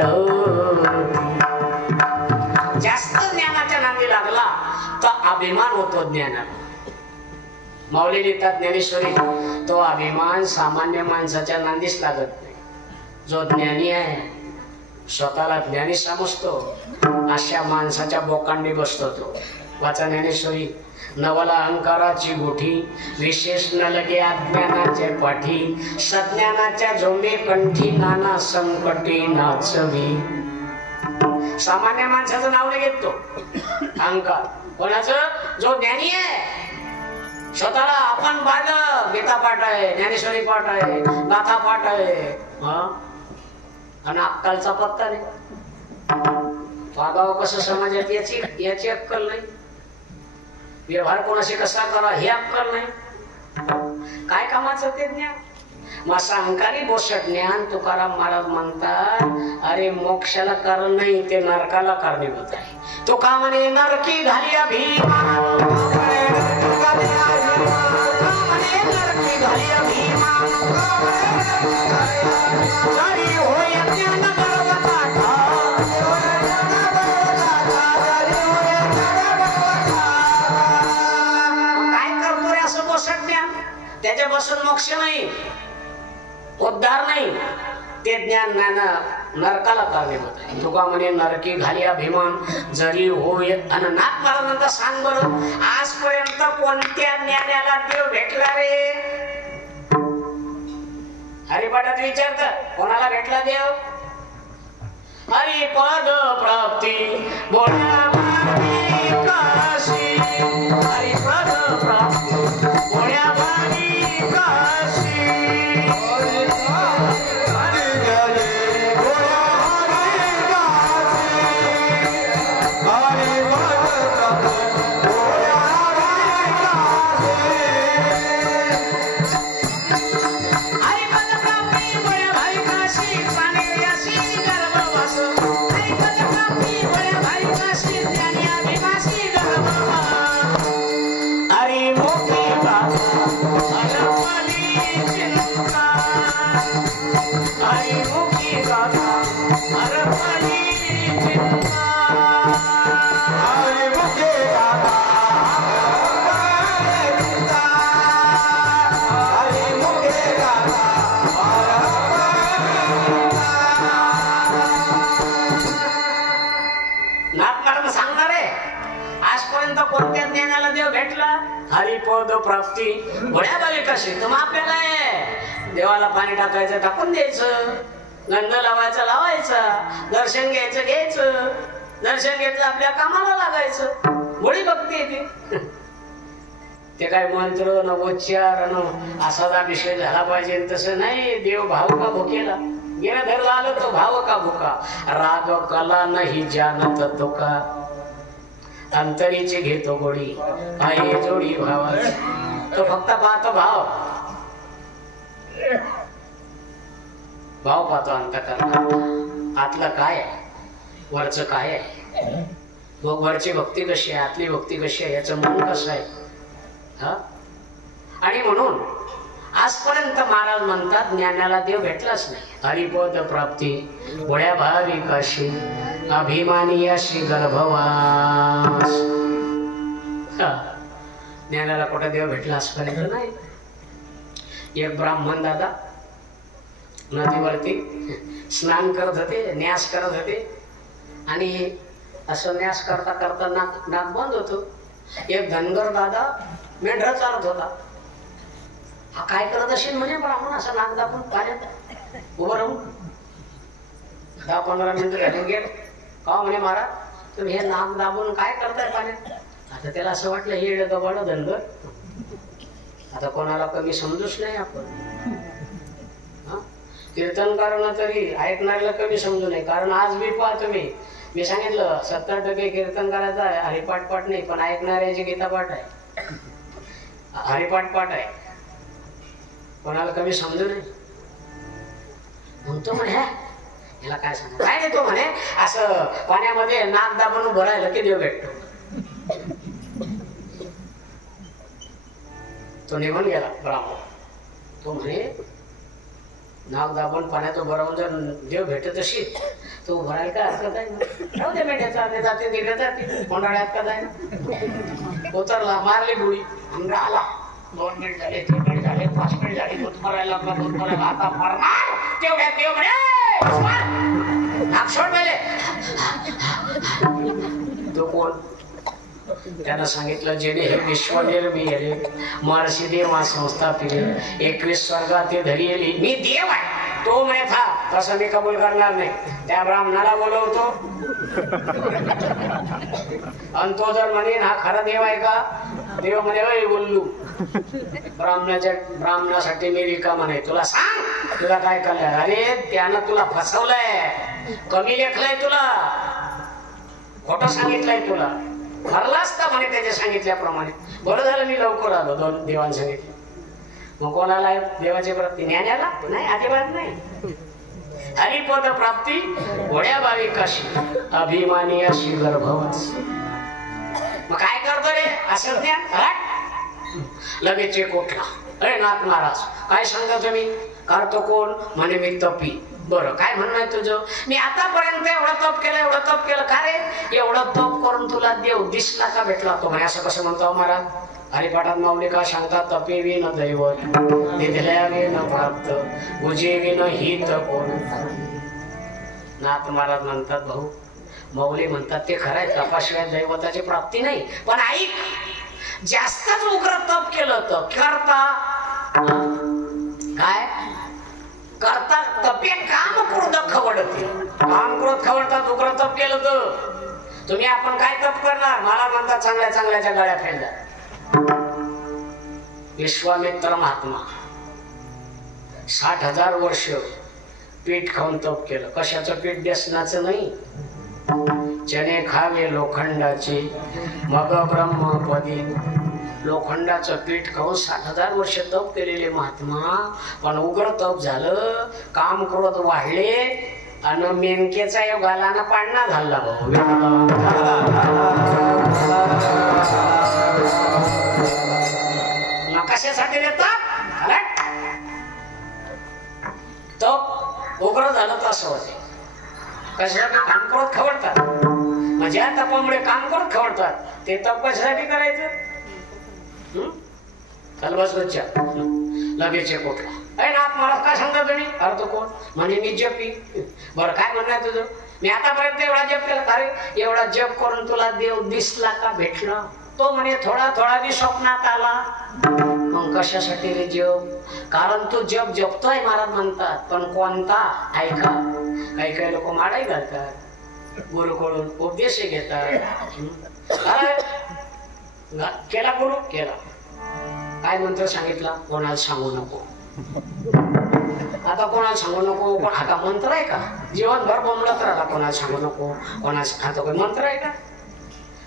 जास्त ज्ञानाच्या नादी लागला तर अभिमान होतो ज्ञानाला. माऊली लिहितात ज्ञानेश्वरी, तो अभिमान सामान्य माणसाच्या नांदीच लागत नाही. जो ज्ञानी आहे, स्वतःला ज्ञानी समजतो, अशा माणसाच्या बोकांडी बसतो तो. वाचा ज्ञानेश्वरी. नवला अहंकाराची गोठी, विशेष न लगे अज्ञानाचे पाठी, सज्ञानाच्या झोंबे कंठी, नाना संकटी नाचवी. सामान्य माणसाचं नाव नाही घेत तो अहंकार. कोणाचं? जो ज्ञानी आहे, स्वतःला आपण बाळ गीता पाठ आहे, ज्ञानेश्वरी पाठ आहे, गाथा पाठ आहे, आणि अक्कलचा पत्ता नाही. वागावं कसं समाजात याची अक्कल नाही. व्यवहार कोणाशी कसा करा हे अक्कल नाही. काय कामाचं ते ज्ञान? मासा अहंकारी बोसट ज्ञान. तुकाराम महाराज म्हणतात, अरे मोक्षाला कारण नाही, ते नरकाला कारणीभूत आहे. तो का म्हणे नरकी घाली अभिमान, त्याच्यापासून मोक्ष नाही, उद्धार नाही. ते ज्ञान नरकाला कारणीभूत आहे. तुका म्हणे नरकी घाली अभिमान जरी होय. आणि नाथ महाराजांचा सांग बरं, आजपर्यंत कोणत्या ज्ञानाला देव भेटला रे? हरिपाठात विचारतात, कोणाला भेटला देव? हरिपद प्राप्ती बोला काशी, हरिपद प्राप्ती बोल्या हरिपद प्राप्ती भोळ्या बालिकाशी. तर मग आपल्याला आहे देवाला पाणी टाकायचं टाकून द्यायचं, गंध लावायचा लावायचा, दर्शन घ्यायचं घ्यायचं, दर्शन घेतलं आपल्या कामाला लागायचं. भोळी भक्ती येते. ते काय मंत्र नवोच्चार असा विषय झाला पाहिजे तसं नाही. देव भाव का भुकेला गेला धरला आलं तो भाव का भुका. राग कला नाही जानत तो का, अंतरीची घेतो गोडी आहे जोडी भावाची. तो फक्त पाहतो भाव, भाव पाहतो अंतःकरणात. आतलं काय आहे, वरचं काय आहे, वरची भक्ती कशी आहे, आतली भक्ती कशी आहे, याचं मन कसं आहे. आणि म्हणून आजपर्यंत महाराज म्हणतात ज्ञानाला देव भेटलाच नाही. हरिपद प्राप्ती भोळ्या भाविकाशी, अभिमानी अशी गर्भवास. ज्ञानाला कुठे देव भेटला आजपर्यंत नाही. एक ब्राह्मण दादा नदीवरती स्नान करत होते, न्यास करत होते, आणि असं न्यास करता करता नाक बंद होतो. एक धनगर दादा मेंढरा चालत होता. हा काय करत असेल म्हणजे ब्राह्मण असं नाक दाबून पाण्यात उभं राहून 10-15 मिनिटं झाले गेलं. का म्हणे महाराज तुम्ही हे नाक दाबून काय करताय पाण्यात? आता त्याला असं वाटलं हे येडं गबाडं धनगर, आता कोणाला कमी समजूच नाही आपण. कीर्तनकारांना तरी ऐकणाऱ्याला कमी समजू नये. कारण आज मी पाहतो, मी सांगितलं 70% कीर्तनकाराचा आहे हरिपाठ पाठ नाही, पण ऐकणाऱ्याची गीता पाठ आहे, हरिपाठ पाठ आहे. कोणाला कमी समजू नये. म्हणतो म्हणे याला काय सांग काय देतो म्हणे, असं पाण्यामध्ये नाक दाबून उभं राहिलं की देव भेटतो. तो निघून गेला ब्राह्मण. तो म्हणे नाक दाबून पाण्यात उभं राहून जर देव भेटत असेल तो उभं राहायला काय हरकत आहे? राहू दे मेंढ्याचा ते जाते तिकडे जाते कोंडाळ्यात का जाय. उतरला, मारली बुडी, आला. 2 मिनिट झाले, 3 मिनिट झाले, 5 मिनिट झाली, दूध भरायला लागला, दूध भरायला आता मरणार. तेवढ्यात देव म्हणे नाक सोड मेले. तो कोण? त्यानं सांगितलं जेणे हे विश्वनिर्मिले महर्षी देवा संस्थापिले 21 स्वर्गाते धरिले मी देव आहे. तो म्हणे था तसं मी कबूल करणार नाही. त्या ब्राह्मणाला बोलवतो आणि तो जर म्हणेन हा खरा देव आहे का? देव म्हणे बोललू ब्राह्मणासाठी मी रिकामा नाही. तुला सांग तुला काय कळलंय? अरे त्यानं तुला फसवलंय, कमी लेखलंय, तुला खोटं सांगितलंय, तुला भरला असता म्हणे त्याच्या सांगितल्याप्रमाणे. बरं झालं मी लवकर आलो. 2 देवांनी सांगितलं. मग कोणाला देवाची प्राप्ती? ज्ञानाला नाही, अजिबात नाही. हरिपद प्राप्ती घोड्या बावी काशी अभिमानी अशी गर्भवती. मग काय करतो रे असं ज्ञान? लगेच एक उठला. अरे नाथ महाराज काय सांगा तुम्ही? करतो कोण? म्हणे मी तपी. बरं काय म्हणणं आहे तुझं? मी आतापर्यंत एवढं तप केलं, एवढं तप केलं. का रे एवढं तप करून तुला देव दिसला का, भेटला? तो म्हणे असं कसं म्हणतो महाराज? हरिपाठात माऊली का सांगतात? तपे विन दैवत निधल्या विन प्राप्त उजे विन हित कोण. नाथ महाराज म्हणतात भाऊ, माऊली म्हणतात ते खरं आहे, तपाशिवाय दैवताची प्राप्ती नाही. पण ऐक, जास्तच उग्र तप केलं तर करता काय करता तपे काम क्रोध खवडते. काम क्रोध खवडतात उग्र तप केलं तर. तुम्ही आपण काय तप करणार? मला म्हणतात चांगल्या चांगल्याच्या गळ्या फेडल्या. विश्वामित्र महात्मा 60,000 वर्ष पीठ खाऊन तप केलं. कशाचं पीठ? व्यसनाचं नाही. चणे खावे लोखंडाचे मग ब्रह्मपदी. लोखंडाचं पीठ खाऊन 60,000 वर्ष तप केलेले महात्मा. पण उग्र तप झालं, काम क्रोध वाढले आणि मेनकेचा योगाला ना पाडणा झाला भाऊ. कशासाठी देतात? तप उग्र झालं तर असं होते. कशासाठी? काम क्रोध खवडतात. माझ्या तपामुळे काम क्रोध खवडतात. ते तप कशासाठी करायचं? चल बस बच्चा. लगेच एक उठला. अरे नाथ महाराज काय सांगता तुम्ही? अर्थ कोण? म्हणे मी जपी. बरं काय म्हणणार तुझं? मी आतापर्यंत एवढा जप केला. अरे एवढा जप करून तुला देव दिसला का, भेटला? तो म्हणे थोडा थोडा बी स्वप्नात आला. मग कशासाठी रे जप? कारण तू जप जपतोय महाराज म्हणतात, पण कोणता? ऐका, काही काही लोक माडाई घालतात, गुरुकडून उपदेश घेतात. केला गुरु केला, काय मंत्र सांगितला? कोणाला सांगू नको. आता कोणाला सांगू नको पण आता मंत्र आहे का? जीवनभर बोंबलत राहिला कोणाला सांगू नको, कोणाला आता काही मंत्र आहे का?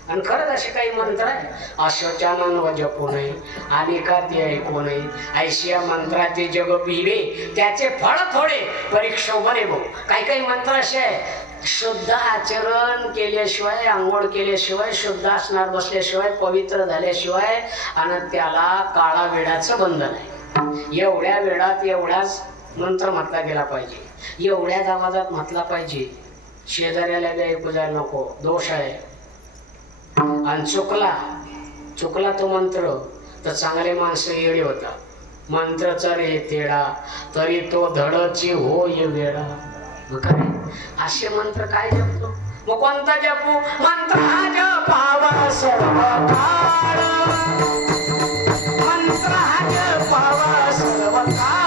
आणि खरंच असे काही मंत्र आहे. अशोचानन जपू नये आणि का ते ऐकू नये. ऐशिया मंत्राचे जग पिवे त्याचे फळ थोडे परीक्षा बरे भाऊ. काही काही मंत्र असे आहे, शुद्ध आचरण केल्याशिवाय, आंघोळ केल्याशिवाय, शुद्ध आसनात बसल्याशिवाय, पवित्र झाल्याशिवाय आणि त्याला काळा वेळाचं बंधन आहे. एवढ्या वेळात एवढाच मंत्र म्हटला गेला पाहिजे, एवढ्याच आवाजात म्हटला पाहिजे. शेजाऱ्याला ऐकू जायला नको, दोष आहे. आणि चुकला तो मंत्र तर चांगले माणसं येडी होता. मंत्रचा रे तेडा तरी तो धडची होय वेडा. मग काय असे मंत्र काय जपतो? मग कोणता जपू? मंत्र हा जपावा सर्व काळ, मंत्र हा जपावा सर्व काळ.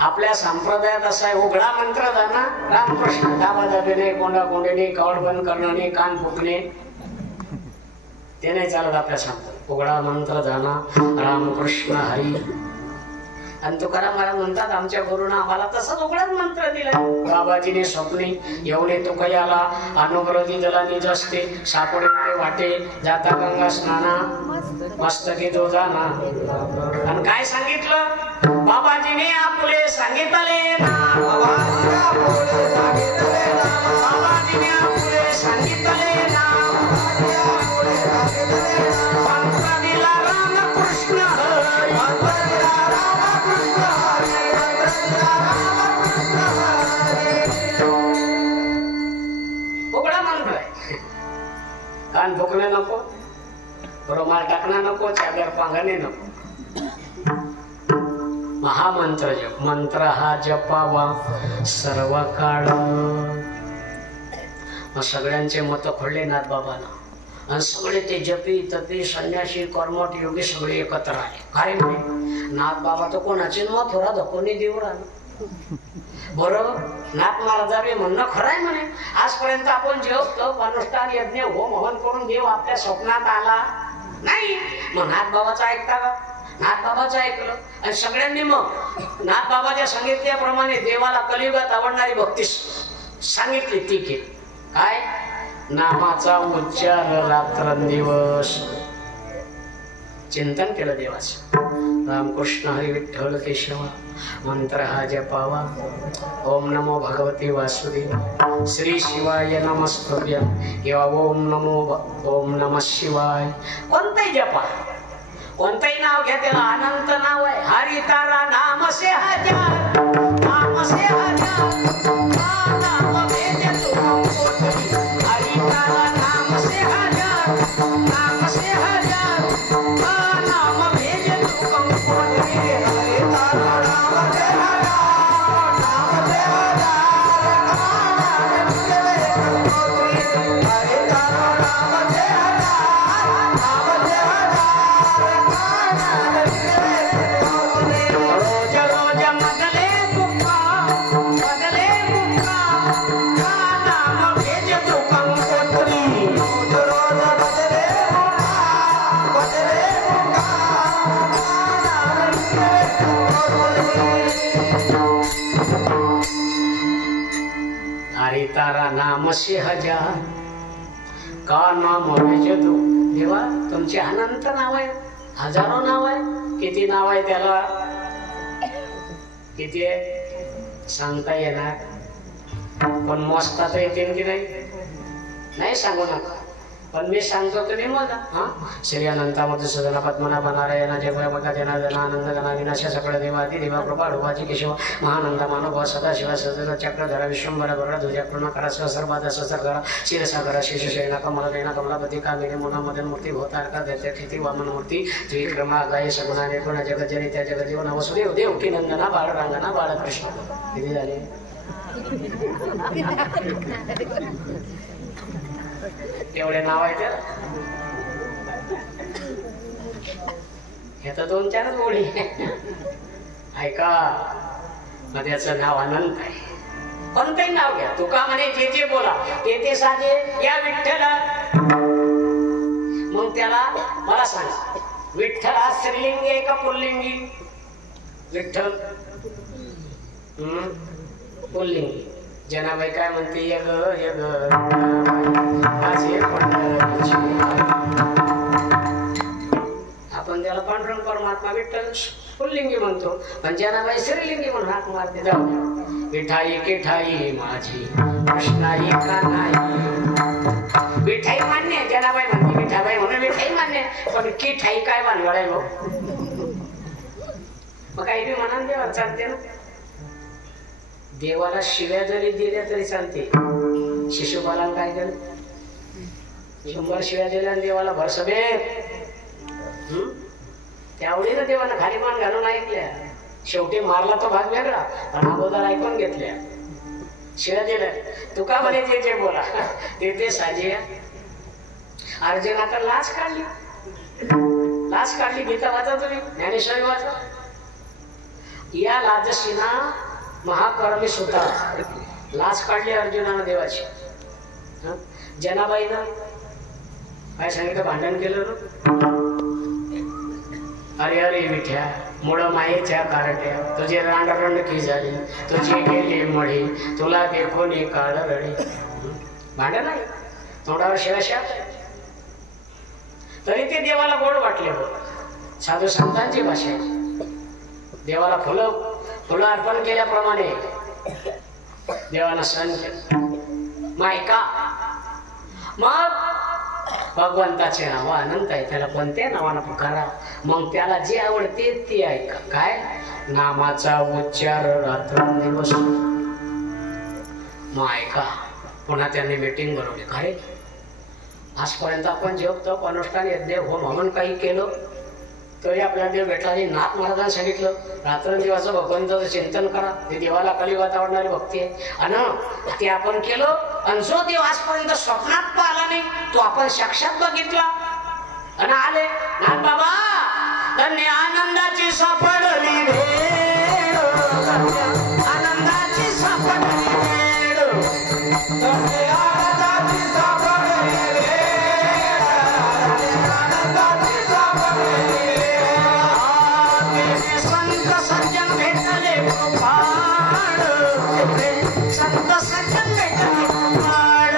आपल्या संप्रदायात असा आहे, उघडा मंत्र जाना रामकृष्ण, दाबादाबीने, कोंडाकोंडीने, कवड बंद करणे, कान फुकणे, ते नाही चालत आपल्या संप्रदायात. उघडा मंत्र जाना रामकृष्ण हरी. आणि तुकाराम महाराज म्हणतात, आमच्या गुरुनं आम्हाला तसंच उघडाच मंत्र दिला. बाबाजीने स्वप्ने येवणे तुकयाला, अनुग्रही जलानी जसते, सापडे वाटे, जाता गंगा स्नाना, मस्तकी जो जाना. आणि काय सांगितलं? बाबाजीने आपले सांगितले नाम, बाबाजीने आपले सांगितले नाम, मंत्र दिला रामकृष्ण हरी, मंत्र दिला रामकृष्ण हरी, मंत्र दिला रामकृष्ण हरी. उघडा मंत्र आहे. कान फुकणे नको, रुमाल टाकणं नको, चादर पांघरणे नको. महामंत्र जप. मंत्र हा जपावा सर्व काळ. मग सगळ्यांचे मत खोडले नाथबाबांना, आणि सगळे ते जपी तपी संन्यासी कर्मठ योगी सगळे एकत्र आले. काय म्हणे? नाथबाबा तर कोणाचे मथुरा धकोनी देऊ राहिला. बरोबर, नाथ महाराजावे म्हणणं खरं आहे म्हणे. आजपर्यंत आपण जप तप अनुष्ठान यज्ञ होम हवन करून देव आपल्या स्वप्नात आला नाही. मग नाथबाबाचं ऐकता का? नाथबाबाचं ऐकलं आणि सगळ्यांनी मग नाथबाबाच्या सांगितल्याप्रमाणे देवाला कलियुगात आवडणारी भक्ती सांगितली, ती केली. काय? नामाचा उच्चार रात्रंदिवस चिंतन केलं देवाचं. रामकृष्ण हरी विठ्ठल केशवा मंत्र हा जपावा. ओम नमो भगवती वासुदेव श्री शिवाय नमस्तुभ्य किंवा ओम नमः शिवाय. कोणताही जपा, कोणतंही नाव घ्या, त्याला अनंत नाव आहे. हरी तारा नाम से हजार, नाम से हजार, नाम भेजे तुम कोटि. हरी तारा नाम से हजार, नाम से हजार, नाम भेजे तुम कोटि. हरी तारा नाम से हजार, नाम से हजार, नाम भेजे तुम कोटि. हरी तारा नाम से हजार, नाम से हजार. रोज रोज मदले बुक्का, मदले बुक्का, का नाम भेज तू कंकोत्री. रोज रोज मदले बुक्का, मदले बुक्का, का नाम भेज तू कंकोत्री. हरी तारा नाम से हजार, का नाम भेज तू. देवा तुमची अनंत नाव आहे, हजारो नाव आहे. किती नाव आहे त्याला? किती आहे सांगता येणार, पण मोजता तर येतील की नाही सांगू नका. पण मी सांगतो तुम्ही मोजा. हा, श्री अनंता मधुसूदन पद्मनाभ नारायण जय बघा जनार्दन आनंद गणा विनाश सकळ देवादी देवा कृपा डोबाची केशव महानंद मानव सदाशिवा सदर चक्रधरा विश्वंभर वर ध्वजा पूर्णकरा सहस्रपाद सहस्रकरा क्षीरसागरा शेषशयना कमलनयना कमलापती कामिनी मुना मदन मूर्ती भवतारका दैत्यक्षिती वामन मूर्ती त्रिविक्रमा गाय सगुणा निर्गुण जगज्जनित्या जगजीवन वसुदेव देवकी नंदना बाळरांगना बाळकृष्ण. किती झाले? एवढे नाव आहे त्याला. हे तर 2-4 ओळी. ऐका, त्याचं नाव अनंत आहे. कोणतंही नाव घ्या, तुका म्हणे जे जे बोला ते ते साजे या विठ्ठला. मग त्याला मला सांग, विठ्ठला स्त्रीलिंगी आहे का पुल्लिंगी? विठ्ठल पुल्लिंगी. जनाबाई काय म्हणते? यग यग माझे पंढरीची. आपण त्याला पांडुरंग परमात्मा विठ्ठल पुल्लिंगी म्हणतो, पण जनाबाई स्त्रीलिंगी म्हणून हाक मारते. जाऊ विठाई केठाई माझी कृष्णाई का नाही. विठाई मान्य, जनाबाई म्हणते विठाबाई म्हणून विठाई मान्य, पण केठाई काय भानगड आहे? मग काही बी म्हणा देवा चालते ना. देवाला शिव्या जरी दिल्या तरी चालते. शिशुपालाला काय केलं? 100 शिव्या दिल्या आणि देवाला भरसभे त्यावडीनं देवाला खाली मान घालून ऐकल्या. शेवटी मारला तो भाग वेगळा, पण अगोदर ऐकून घेतल्या. शिव्या दिल्या. तुका म्हणे जे जे बोला ते ते साजे. अर्जुनाला लाच काढली, लाच काढली. गीता वाचा तुम्ही, ज्ञानेश्वरी वाचा. या लाजशीना महाकर्मी सुद्धा लाज काढली अर्जुनानं देवाची. जनाबाईनं काय सांगितलं, भांडण केलं ना. अरे अरे विठ्या मुळ मायेच्या कारट्या, तुझी रांडरंड की झाली, तुझी गेली मळी, तुला देखून काळ रडी. भांडण नाही, तोंडावर शिवाशा. तरी ते देवाला गोड वाटले हो. साधू संतांची भाषा आहे. देवाला फुलं अर्पण केल्याप्रमाणे देवाला सण केलं. मायका मग भगवंताचे नाव अनंत आहे, त्याला कोणत्या नावानं पुकारा, मग त्याला जे आवडते ते ऐका. काय नामाचा उच्चार रात्रंदिवस. मग ऐका. पुन्हा त्यांनी मीटिंग भरवली. काय आजपर्यंत आपण जप तप अनुष्ठान यज्ञ होम हवन काही केलं तरी आपल्याला देव भेटला नाही. नाथ महाराजांनी सांगितलं रात्रंदिवस भगवंताचं चिंतन करा. ते देवाला कलियुगात आवडणारी भक्ती आहे. आणि ते आपण केलं. आणि जो देव आजपर्यंत स्वप्नात पाहिला नाही तो आपण साक्षात बघितला आणि आले. नाथ बाबा धन्य आनंदाची सापडली भेट, आनंदाची सापडली भेट, धन्य आनंदाची सापडली भेट, आनंदाची सापडली भेट. संत सज्जन भेटले गोपाळ, संत सज्जन भेटले गोपाळ,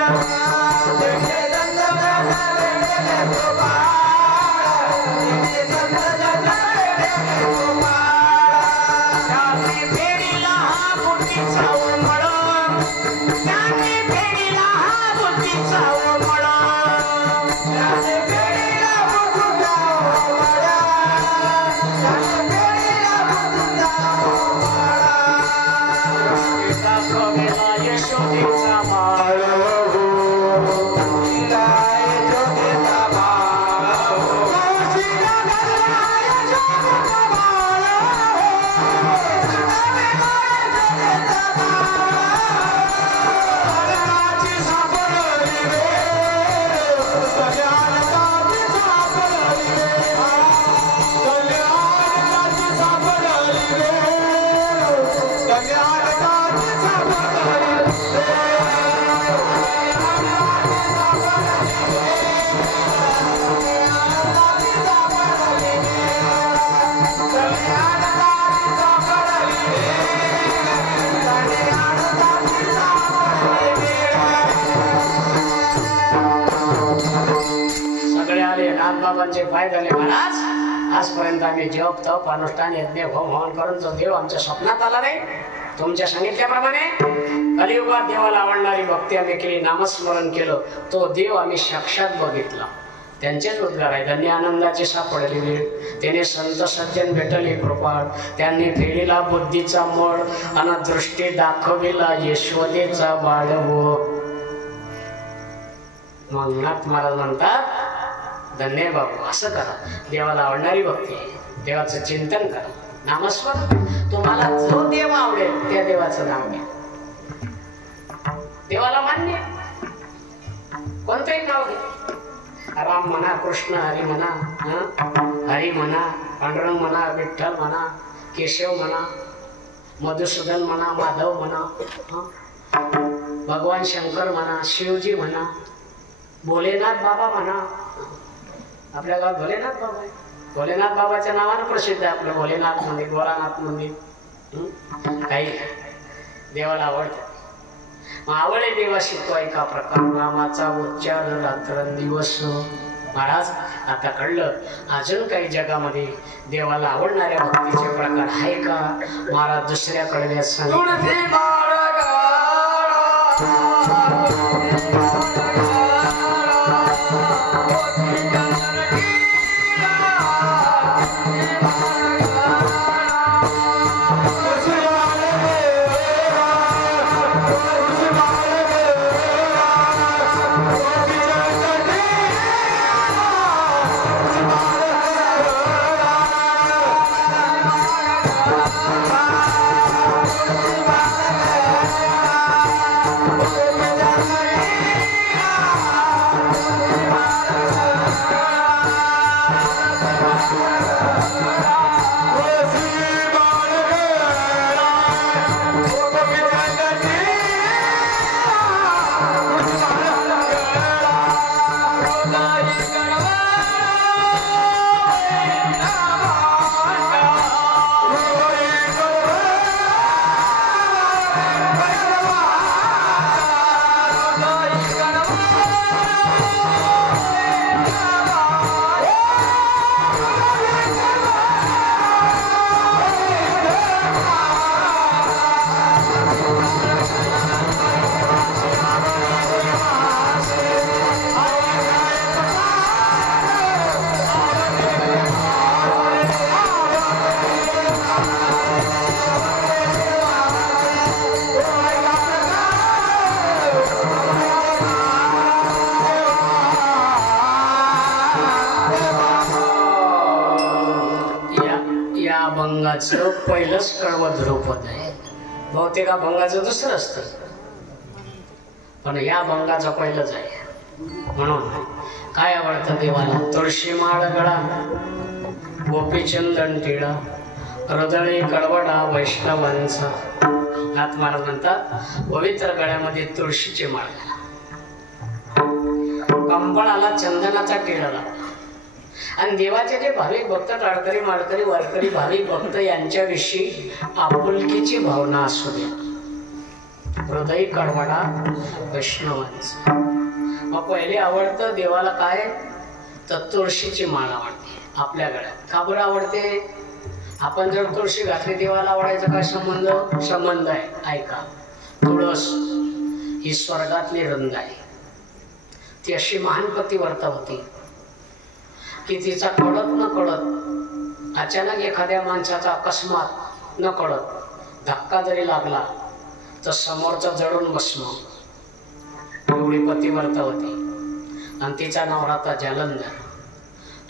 काय झाले महाराज. आजपर्यंत आम्ही जप तप अनुष्ठान यज्ञ होम हवन करून तो देव आमच्या स्वप्नात आला नाही. तुमच्या सांगितल्याप्रमाणे कलियुगात देवाला आवडणारी भक्ती आम्ही केली, नामस्मरण केलं, तो देव आम्ही साक्षात बघितला. त्यांचेच उद्गार आहे. धन्य आनंदाची सापडली वेळ, त्याने संत सज्जन भेटले कृपाळ, त्यांनी फेडीला बुद्धीचा मळ आणि दृष्टी दाखविला यशोदेचा बाळव. मग नाथ महाराज म्हणतात धन्य बाबू असं करा. देवाला आवडणारी भक्ती, देवाचं चिंतन करा, नामस्मरण. तुम्हाला जो देव आवडेल त्या देवाचं नाव घ्या. देवाला मान्य कोणतंही नाव घ्या. राम म्हणा, कृष्ण हरी म्हणा, हरी म्हणा, पांडुरंग म्हणा, विठ्ठल म्हणा, केशव म्हणा, मधुसूदन म्हणा, माधव म्हणा, भगवान शंकर म्हणा, शिवजी म्हणा, भोलेनाथ बाबा म्हणा. आपल्या गावात भोलेनाथ बाबा आहे. भोलेनाथ बाबाच्या नावानं प्रसिद्ध आहे आपलं भोलेनाथ मंदिर, भोलानाथ मंदिर. काही देवाला आवडतं. आवडे देवा शिकतो एका प्रकार नामाचा उच्चार रात्रंदिवस. महाराज आता कळलं अजून काही जगामध्ये देवाला आवडणाऱ्या भक्तीचे प्रकार आहे का. महाराज दुसऱ्या कडव्यात सांगितलं. भंगाचं पहिलंच कडवं ध्रुपद आहे. बहुतेक भंगाचं दुसरं असतं, पण या भंगाचं पहिलंच आहे. म्हणून काय आवडतं देवाला? तुळशी माळ गळा, गोपीचंदन टिळा, हृदय कडवडा वैष्णवांचा. नाथ महाराज म्हणतात पवित्र गळ्यामध्ये तुळशीची माळ घाला, कंबळाला चंदनाचा टिळा लावा. आणि देवाचे जे भाविक भक्त, टाळकरी माळकरी वारकरी भाविक भक्त यांच्याविषयी आपुलकीची भावना असू द्या. हृदय कडवडा वैष्णवांचा. मग पहिले आवडतं देवाला काय? तर तुळशीची माळ आवडते आपल्या गळ्यात. का बरं आवडते? आपण जर तुळशी घातली देवाला आवडायचा काय संबंध? संबंध आहे. ऐका, तुळस ही स्वर्गातली रंग आहे. ती अशी महान पतिव्रता होती की तिचा कळत न कळत अचानक एखाद्या माणसाचा अकस्मात न कळत धक्का जरी लागला तर समोरचा जळून भस्म, एवढी पतिव्रता होती. आणि तिचा नवरा होता जालंधर.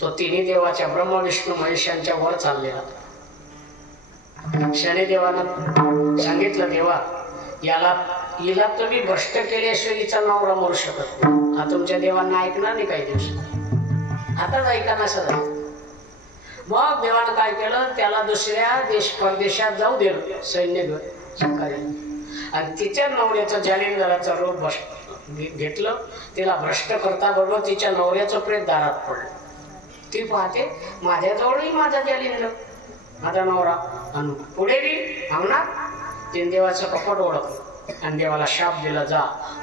तो तिन्ही देवाच्या ब्रह्म विष्णू महेशांच्या वर चाललेला. शनिदेवानं सांगितलं, देवा हिला तुम्ही भ्रष्ट केल्याशिवाय हिचा नवरा मरू शकत नाही. हा तुमच्या देवांना ऐकणार नाही काही दिवस, आताच ऐका नसं. मग देवानं काय केलं? त्याला दुसऱ्या परदेशात जाऊ दिलं सैन्य घेऊन. आणि तिच्या नवऱ्याचं जालिंदराचं रूप घेतलं. तिला भ्रष्ट करता बरोबर तिच्या नवऱ्याचं प्रेत दारात पडलं. ती पाहते माझ्याजवळही माझा जालिंदर, माझा नवरा. आणि पुढे बी अंगणात. तीन देवाचं कपट ओळखलं आणि देवाला शाप दिला, जा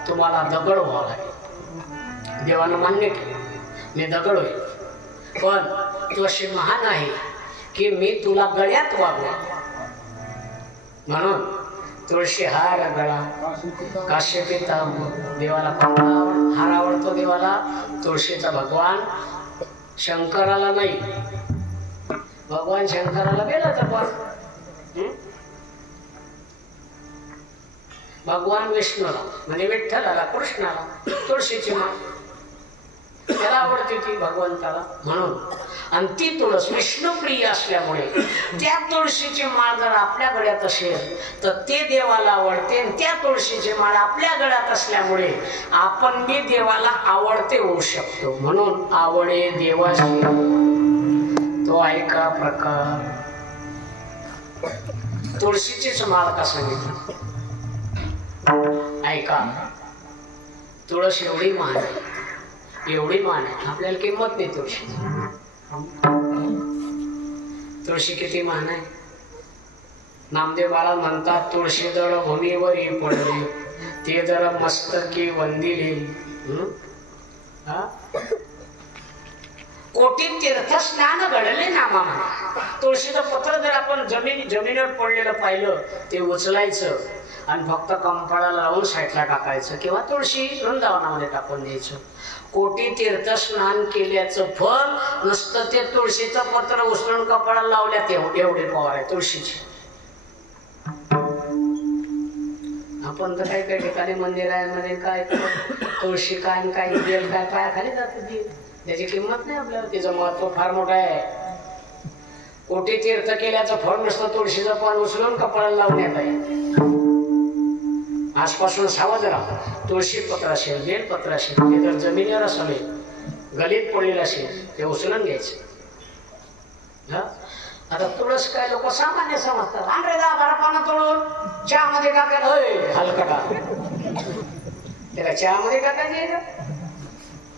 तुम्हाला दगड व्हावं लागेल. देवानं मान्य केलं, मी दगड होईल, पण तू अशी महान आहे की मी तुला गळ्यात वागवा. म्हणून तुळशी हार गळा, काश्य पितांबर. देवाला हार आवडतो देवाला तुळशीचा. भगवान शंकराला नाही, भगवान शंकराला बेलाचा पण, भगवान विष्णूला म्हणजे विठ्ठलाला, कृष्णाला तुळशीची माळ त्याला आवडते ती भगवंताला. म्हणून आणि ती तुळस विष्णुप्रिय असल्यामुळे त्या तुळशीची माळ जर आपल्या गळ्यात असेल तर ते देवाला आवडते. आणि त्या तुळशीची माळ आपल्या गळ्यात असल्यामुळे आपण बी देवाला आवडते होऊ शकतो. म्हणून आवडे देवाशी तो ऐका प्रकार. तुळशीचीच माळ का सांगितलं? ऐका, तुळस एवढी मान आहे, एवढी मान आहे, आपल्याला किंमत नाही तुळशी. तुळशी किती मान आहे. नामदेव बाळा म्हणतात, तुळशी जळ भूमीवरी पडले, ते जर मस्तकी वंदिले. कोटी तीर्थ स्नान घडले नामा. तुळशीचं पत्र जर आपण जमिनीवर पडलेलं पाहिलं ते उचलायचं आणि फक्त कंपाळाला लावून साईडला टाकायचं किंवा तुळशी वृंदावनामध्ये टाकून द्यायचं. कोटी तीर्थ स्नान केल्याचं फळ नसतं ते तुळशीचं पत्र उचलून कपाळाला लावल्यात एवढे पॉवर आहे तुळशीची. आपण तर काही काही ठिकाणी मंदिरांमध्ये काय तुळशी काय काय बेल काय पायाखाली जाते, त्याची किंमत नाही आपल्याला. तिचं महत्व फार मोठं आहे. कोटी तीर्थ केल्याचं फळ नसतं तुळशीचं पान उचलून कपाळाला लावण्यात आहे. आजपासून सावध राहा. तुळशी पत्र असेल, बेलपत्र असेल, ते जर जमिनीवर असेल, गलीत पडलेलं असेल, ते उचलून घ्यायचं. आता तुळस काय लोक सामान्य समजतात. आणरे 10-12 पानं तोडून चहामध्ये टाकायला, होय हलकटा त्याला चहामध्ये टाकायचे.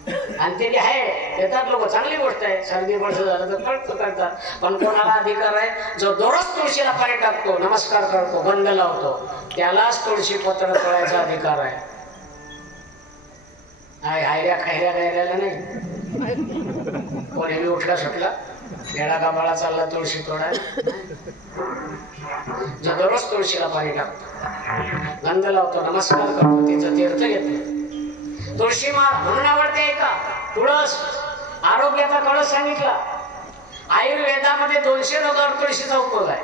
आणि ते आहे येतात लोक, चांगली गोष्ट आहे. सर्दी वर्ष झालं तर करतात. पण कोणाला अधिकार आहे? जो दररोज तुळशीला पाणी टाकतो, नमस्कार करतो, बंद लावतो, त्यालाच तुळशी पत्र तोडायचा अधिकार आहे. आयऱ्या खायऱ्या गायऱ्याला नाही. कोणी बी उठला सुटला वेळा गाबाळा चालला तुळशी तोडायला. जो दररोज तुळशीला पाणी टाकतो, गंध लावतो, नमस्कार करतो, तिचं तीर्थ घेतो. तुळशी माळ म्हणून आवडते. का तुळस आरोग्याचा कळस सांगितला. आयुर्वेदामध्ये 200 रोगावर तुळशीचा उपयोग आहे.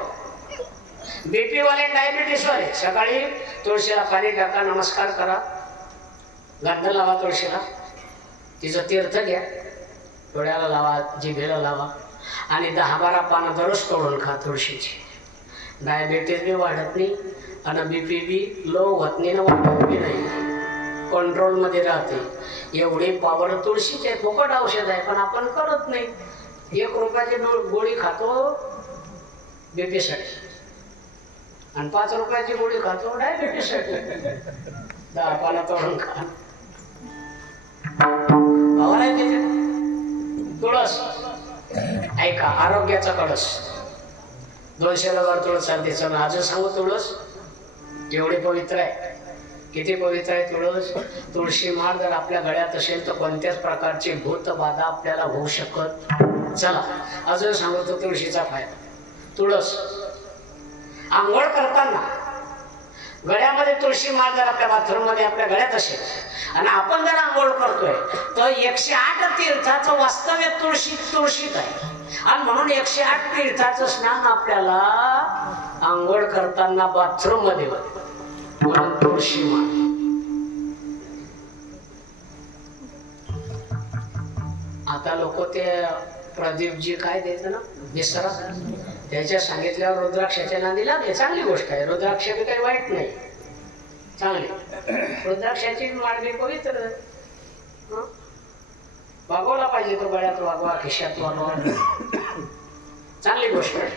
बीपी वाले, डायबिटीस वाले सकाळी तुळशीला पाणी टाका, नमस्कार करा, गंध लावा तुळशीला, तिचं तीर्थ घ्या, डोळ्याला लावा, जिभेला लावा आणि 10-12 पानं दररोज तोडून खा तुळशीची. डायबिटीज बी वाढत नाही आणि बीपी बी लो होत नाही ना वाढत बी नाही, कंट्रोल मध्ये राहते. एवढी पावर तुळशीचे. फुकट औषध आहे पण आपण करत नाही. 1 रुपयाची गोळी खातो बीपी साठी आणि 5 रुपयाची गोळी खातो डायबिटीस साठी. 10 पानं तोडून खा. पावर आहे त्याच्यात. तुळस ऐका, आरोग्याचा कळस. 200 वर तुळस चालते. अजून सांगू तुळस एवढी पवित्र आहे. किती पवित्र आहे तुळस. तुळशी माळ जर आपल्या गळ्यात असेल तर कोणत्याच प्रकारची भूत बाधा आपल्याला होऊ शकत. चला अजून सांगतो तुळशीचा फायदा. तुळस आंघोळ करताना गळ्यामध्ये तुळशी माळ जर आपल्या बाथरूम मध्ये आपल्या गळ्यात असेल आणि आपण जर आंघोळ करतोय तर 108 तीर्थाचं वास्तव्य तुळशीत आहे. आणि म्हणून 108 तीर्थाचं स्नान आपल्याला आंघोळ करताना बाथरूम मध्ये म्हणून तुळशी माळ. आता लोक ते प्रदीपजी काय द्यायचं ना मिसरा, त्याच्या सांगितल्यावर रुद्राक्षाच्या नादी लागले. चांगली गोष्ट आहे. रुद्राक्ष बी काही वाईट नाही, चांगली. रुद्राक्षाची माळ बी पवित्र. वागवला पाहिजे तो. गळ्यात वागवा, खिशात वागवा, चांगली गोष्ट आहे.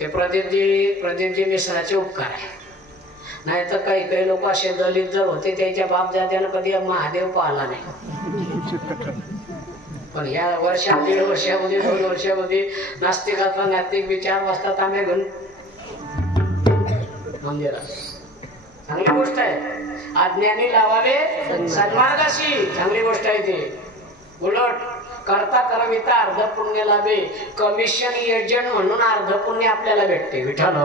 ते प्रदीपजी मिसराचे उपकार आहे. नाही तर काही लोक असे दलित जर होते त्याच्या बापजात्यानं कधी महादेव पाहिला नाही. पण या वर्षात 1.5 वर्षामध्ये 2 वर्षामध्ये नास्तिकाचा नास्तिक विचार वाजतात आम्ही घेऊन मंदिरात. चांगली गोष्ट आहे. अज्ञानी लावावे सन्मार्गाशी, चांगली गोष्ट आहे ते. उलट करता करविता अर्ध पुण्य लाभे. कमिशन एजंट म्हणून अर्ध पुण्य आपल्याला भेटते. विठ्ठल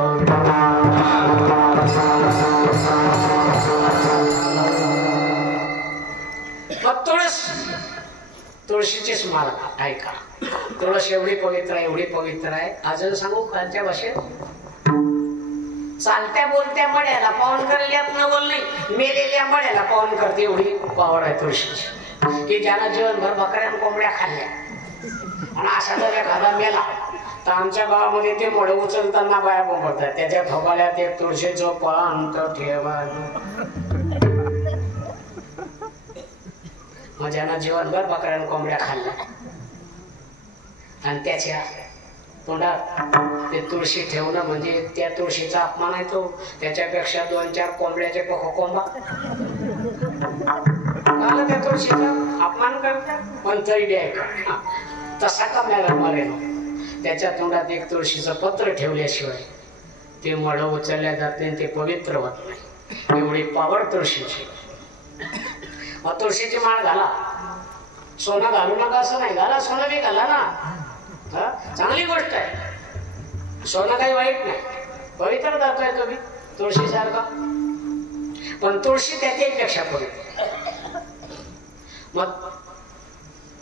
तुळशीचीच माळ ऐका. तुळस एवढी पवित्र आहे, एवढी पवित्र आहे. अजून सांगू खालच्या भाषेत. चालत्या बोलत्या मड्याला पावन करल्यात न बोल नाही, मेलेल्या मड्याला पावन करते. एवढी पावर आहे तुळशीची की ज्यानं जीवनभर बकऱ्या कोंबड्या खाल्ल्या आणि असा जर एखादा मेला तर आमच्या गावामध्ये ते मड उचलताना बाया बोंबतात. त्याच्या थोबाल्यात एक तुळशीचं पान तर ठेवा. मग ज्यानं जीवनभर बकऱ्या कोंबड्या खाल्ल्या आणि त्याच्या तोंडात ते तुळशी ठेवणं म्हणजे त्या तुळशीचा अपमान आहे तो. त्याच्यापेक्षा 2-4 कोंबड्याचे कोंबा त्या तुळशीचा अपमान करतात. पण तरी द्यायचा तसा का मेला मरेल. त्याच्या तोंडात एक तुळशीचं पत्र ठेवल्याशिवाय ते मड उचलल्या जात नाही, ते पवित्र होत नाही. एवढी पावर तुळशीची. मग तुळशीची माळ घाला. सोनं घालू नका असं नाही, घाला. सोनं बी घाला ना, चांगली गोष्ट आहे. सोनं काही वाईट नाही, पवित्र जातोय तुम्ही तुळशी सारखा. पण तुळशी त्याच्यापेक्षा पवित्र. मग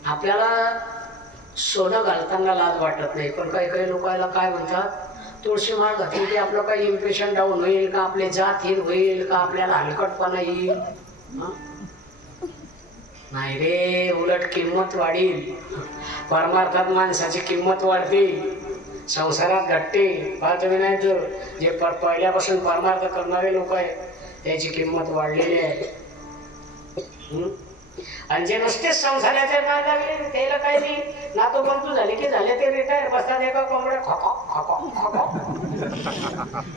आपल्याला सोनं घालताना लाज वाटत नाही. पण काही लोकांना काय म्हणतात, तुळशी माळ घातली की आपलं काही इम्प्रेशन डाऊन होईल का, आपले जात हिल होईल का, आपल्याला हलकटपणा येईल. नाही रे, उलट किंमत वाढील. परमार्थात माणसाची किंमत वाढते, संसारात घटते. पाहत नाही तर जे पहिल्यापासून परमार्थ करणारे लोक आहेत त्याची किंमत वाढलेली आहे. आणि जे नुसतेच संसाराचे काय लागले त्याला काही नाही. नातो बंधू झाले की झाले ते रिटायर बसतात एका कोंबड्या खो खो.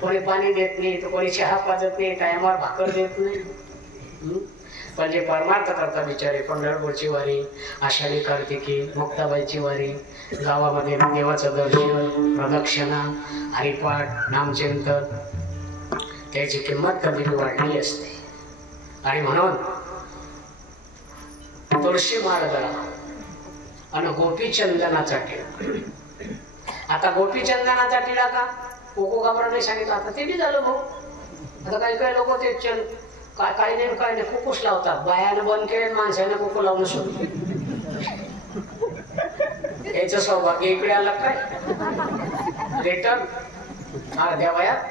कोणी पाणी देत नाही, तर कोणी चहा पाजत नाही, टायमावर भाकर देत नाही. पण जे परमार्थ करता बिचारे, पंढरपूरची वारी, आषाढी कार्तिकी, मुक्ताबाईची वारी, गावामध्ये देवाचं दर्शन, प्रदक्षिणा, हरिपाठ, नामचिंतन, त्याची किंमत कधी वाढलेली असते. आणि म्हणून तुळशी माळ घाला आणि गोपीचंदनाचा टिळा. आता गोपीचंदनाचा टिळा का कोको काबर नाही सांगितलं, आता ते बी झालं भाऊ. आता काही लोक ते काही नाही कुकूस लावतात. बायानं बंद केले, माणसाने कुकू लावणं सुरू. याचं सौभाग्य इकडे आलं काय रिटर्न अर्ध्या वयात.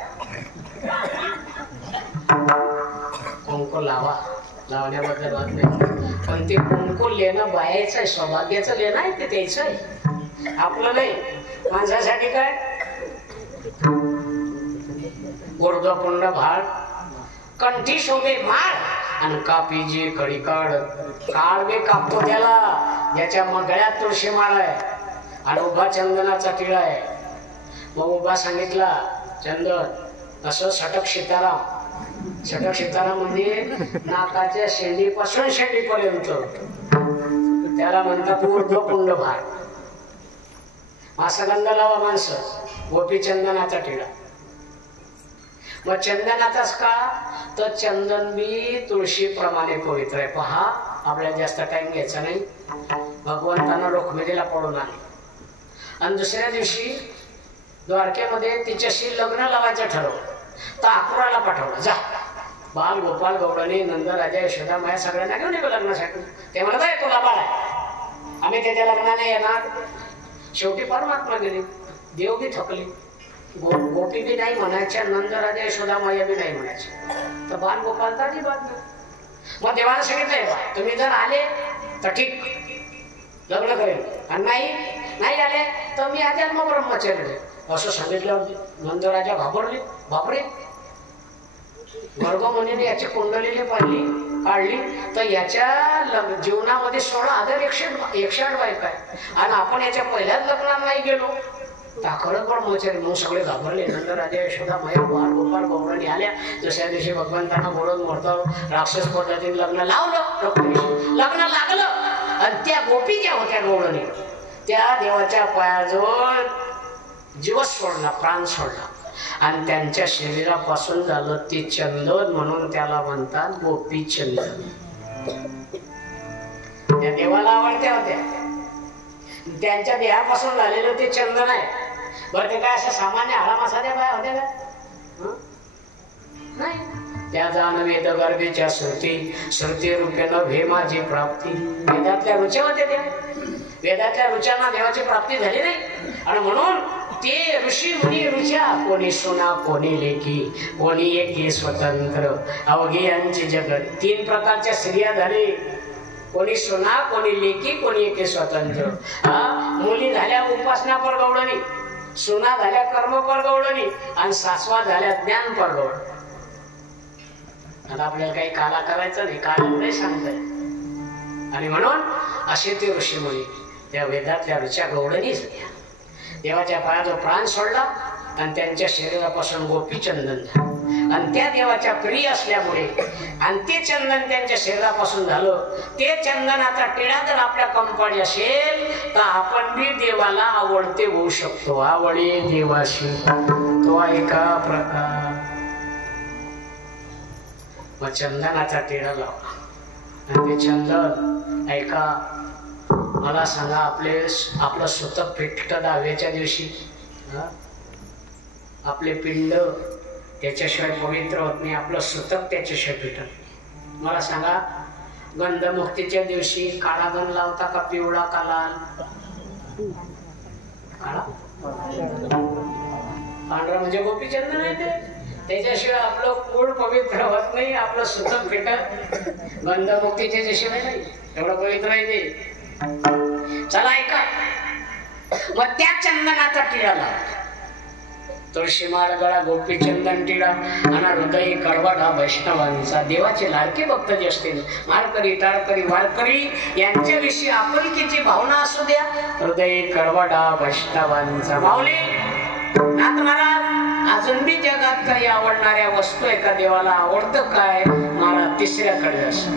कुंकू लावण्याबद्दल बात नाही, पण ते कुंकू लेणं बायाचं आहे, सौभाग्याचं लेणं आहे, ते त्याचं आहे, आपलं नाही. माणसासाठी काय गुरुदपुंड भाळ, कंठी शोभे माळ, आणि कापीजी कडी काढ. काळ बी कापतो त्याला, ज्याच्या मग गळ्यात तुळशी माळ आहे आणि उभा चंदनाचा टिळा आहे. मग उभा सांगितला चंदन असं सटक सीताराम. सटक सीताराम म्हणजे नाकाच्या शेंडीपासून शेंडीपर्यंत, त्याला म्हणतात ऊर्ध्वपुंड भार. मासगंध लावा माणसं, गोपी चंदनाचा टिळा. मग चंदनाचाच का, तर चंदन बी तुळशी प्रमाणे पवित्र आहे. पहा, आपल्याला जास्त टाइम घ्यायचा नाही. भगवंतानं रुक्मिणीला पळून आले आणि दुसऱ्या दिवशी द्वारकेमध्ये तिच्याशी लग्न लावायचं ठरवलं. तर अक्रूराला पाठवलं, जा बाल गोपाल गौडणी नंद राजा यशोदा माया सगळ्यांना घेऊन येऊ लग्नासाठी. ते म्हणत आहे तुला बाळ आहे, आम्ही त्याच्या लग्नाने येणार. शेवटी परमात्मा गेली, देव बी थकली, गोपी बी नाही म्हणायच्या, नंद राजा यशोदा माया बी नाही म्हणायच्या. तर बाल गोपालचा अजिबात नाही. मग देवाला सांगितलंय तुम्ही जर आले तर ठीक, लग्न करेल, आणि नाही आले तर मी अजन्म ब्रह्मचारी. असं सांगितल्यावर नंदराजा घाबरले. बापरे, वर्गमुनीने याची कुंडलीने काढली तर याच्या जीवनामध्ये 16,108 बायका आहे, आणि आपण याच्या पहिल्याच लग्नात नाही गेलो तर खरंच ब्रह्मचारी. मग सगळे घाबरले. नंदराजा यशोदा माया बाल गोपाल गौडणी आल्या. दुसऱ्या दिवशी भगवंतांना बोलून मोडतो राक्षस पद्धतीने लग्न लावलं. लग्न लागलं आणि त्या गोपी ज्या होत्या गौडणी, त्या देवाच्या पायाजवळ जीवच सोडला, प्राण सोडला, आणि त्यांच्या शरीरापासून झालं ते चंदन, म्हणून त्याला म्हणतात गोपी चंदन. त्या देवाला आवडत्या होत्या, त्यांच्या देहापासून झालेलं ते चंदन आहे. बरं, ते काय असं सामान्य आरामासाच्या बाया होत्या का? नाही. त्या जाण वेद गर्भेच्या श्रुती रूपेनं भेमाची प्राप्ती. वेदातल्या रुच्या होत्या त्या. वेदातल्या रुचांना देवाची प्राप्ती झाली नाही, आणि म्हणून ते ऋषी मुनी रुचा, कोणी सुना कोणी लेकी, कोणी एकी स्वतंत्र, अवघी यांचे जगत. 3 प्रकारच्या स्त्रिया झाले, कोणी सुना कोणी लेकी कोणी एकी स्वतंत्र. मुली झाल्या उपासना पर गौडणी, सुना झाल्या कर्म पर गौडणी, आणि सासवा झाल्या ज्ञान पर गौड. आता आपल्याला काही काला करायचं नाही, काला नाही सांगताय. आणि म्हणून असे ते ऋषी मुनी त्या वेदातल्या ऋचा गौडणी झाल्या. देवाच्या पायाचा प्राण सोडला आणि त्यांच्या शरीरापासून गोपी चंदन झालं, आणि त्या देवाच्या प्रिय असल्यामुळे आणि ते चंदन त्यांच्या शरीरापासून झालं. ते चंदनाचा टिळा जर आपल्या कंपाळी असेल तर आपण बी देवाला आवडते होऊ शकतो. आवडे देवाशी तो एका प्रकार. मग चंदनाचा टिळा लावला, आणि ते चंदन ऐका, मला सांगा, आपलं सुतक पेटत 10व्याच्या दिवशी, आपले पिंड त्याच्याशिवाय पवित्र होत नाही, आपलं सुतक त्याच्याशिवाय पेटत. मला सांगा, गंधमुक्तीच्या दिवशी काळा गंध लावता का पिवळा काला? काळा पांढरा म्हणजे गोपीचंदन आहे ते. त्याच्याशिवाय आपलं कुळ पवित्र होत नाही, आपलं सुतक पेटत गंधमुक्तीच्या दिवशीशिवाय नाही. एवढं पवित्र आहे ते. चला ऐका, मग त्या चंदनाचा टिळा लावला. तुळशी माळ गळा गोपी चंदन टिळा, आणि हृदय कडवडा वैष्णवांचा. देवाचे लाडके भक्त जे असतील, माळकरी टाळकरी वारकरी, यांच्याविषयी आपुलकीची भावना असू द्या. हृदय कडवडा वैष्णवांचा. माऊली नाथ महाराज, अजून बी जगात काही आवडणाऱ्या वस्तू एका देवाला आवडतं काय? मला तिसऱ्याकडे असं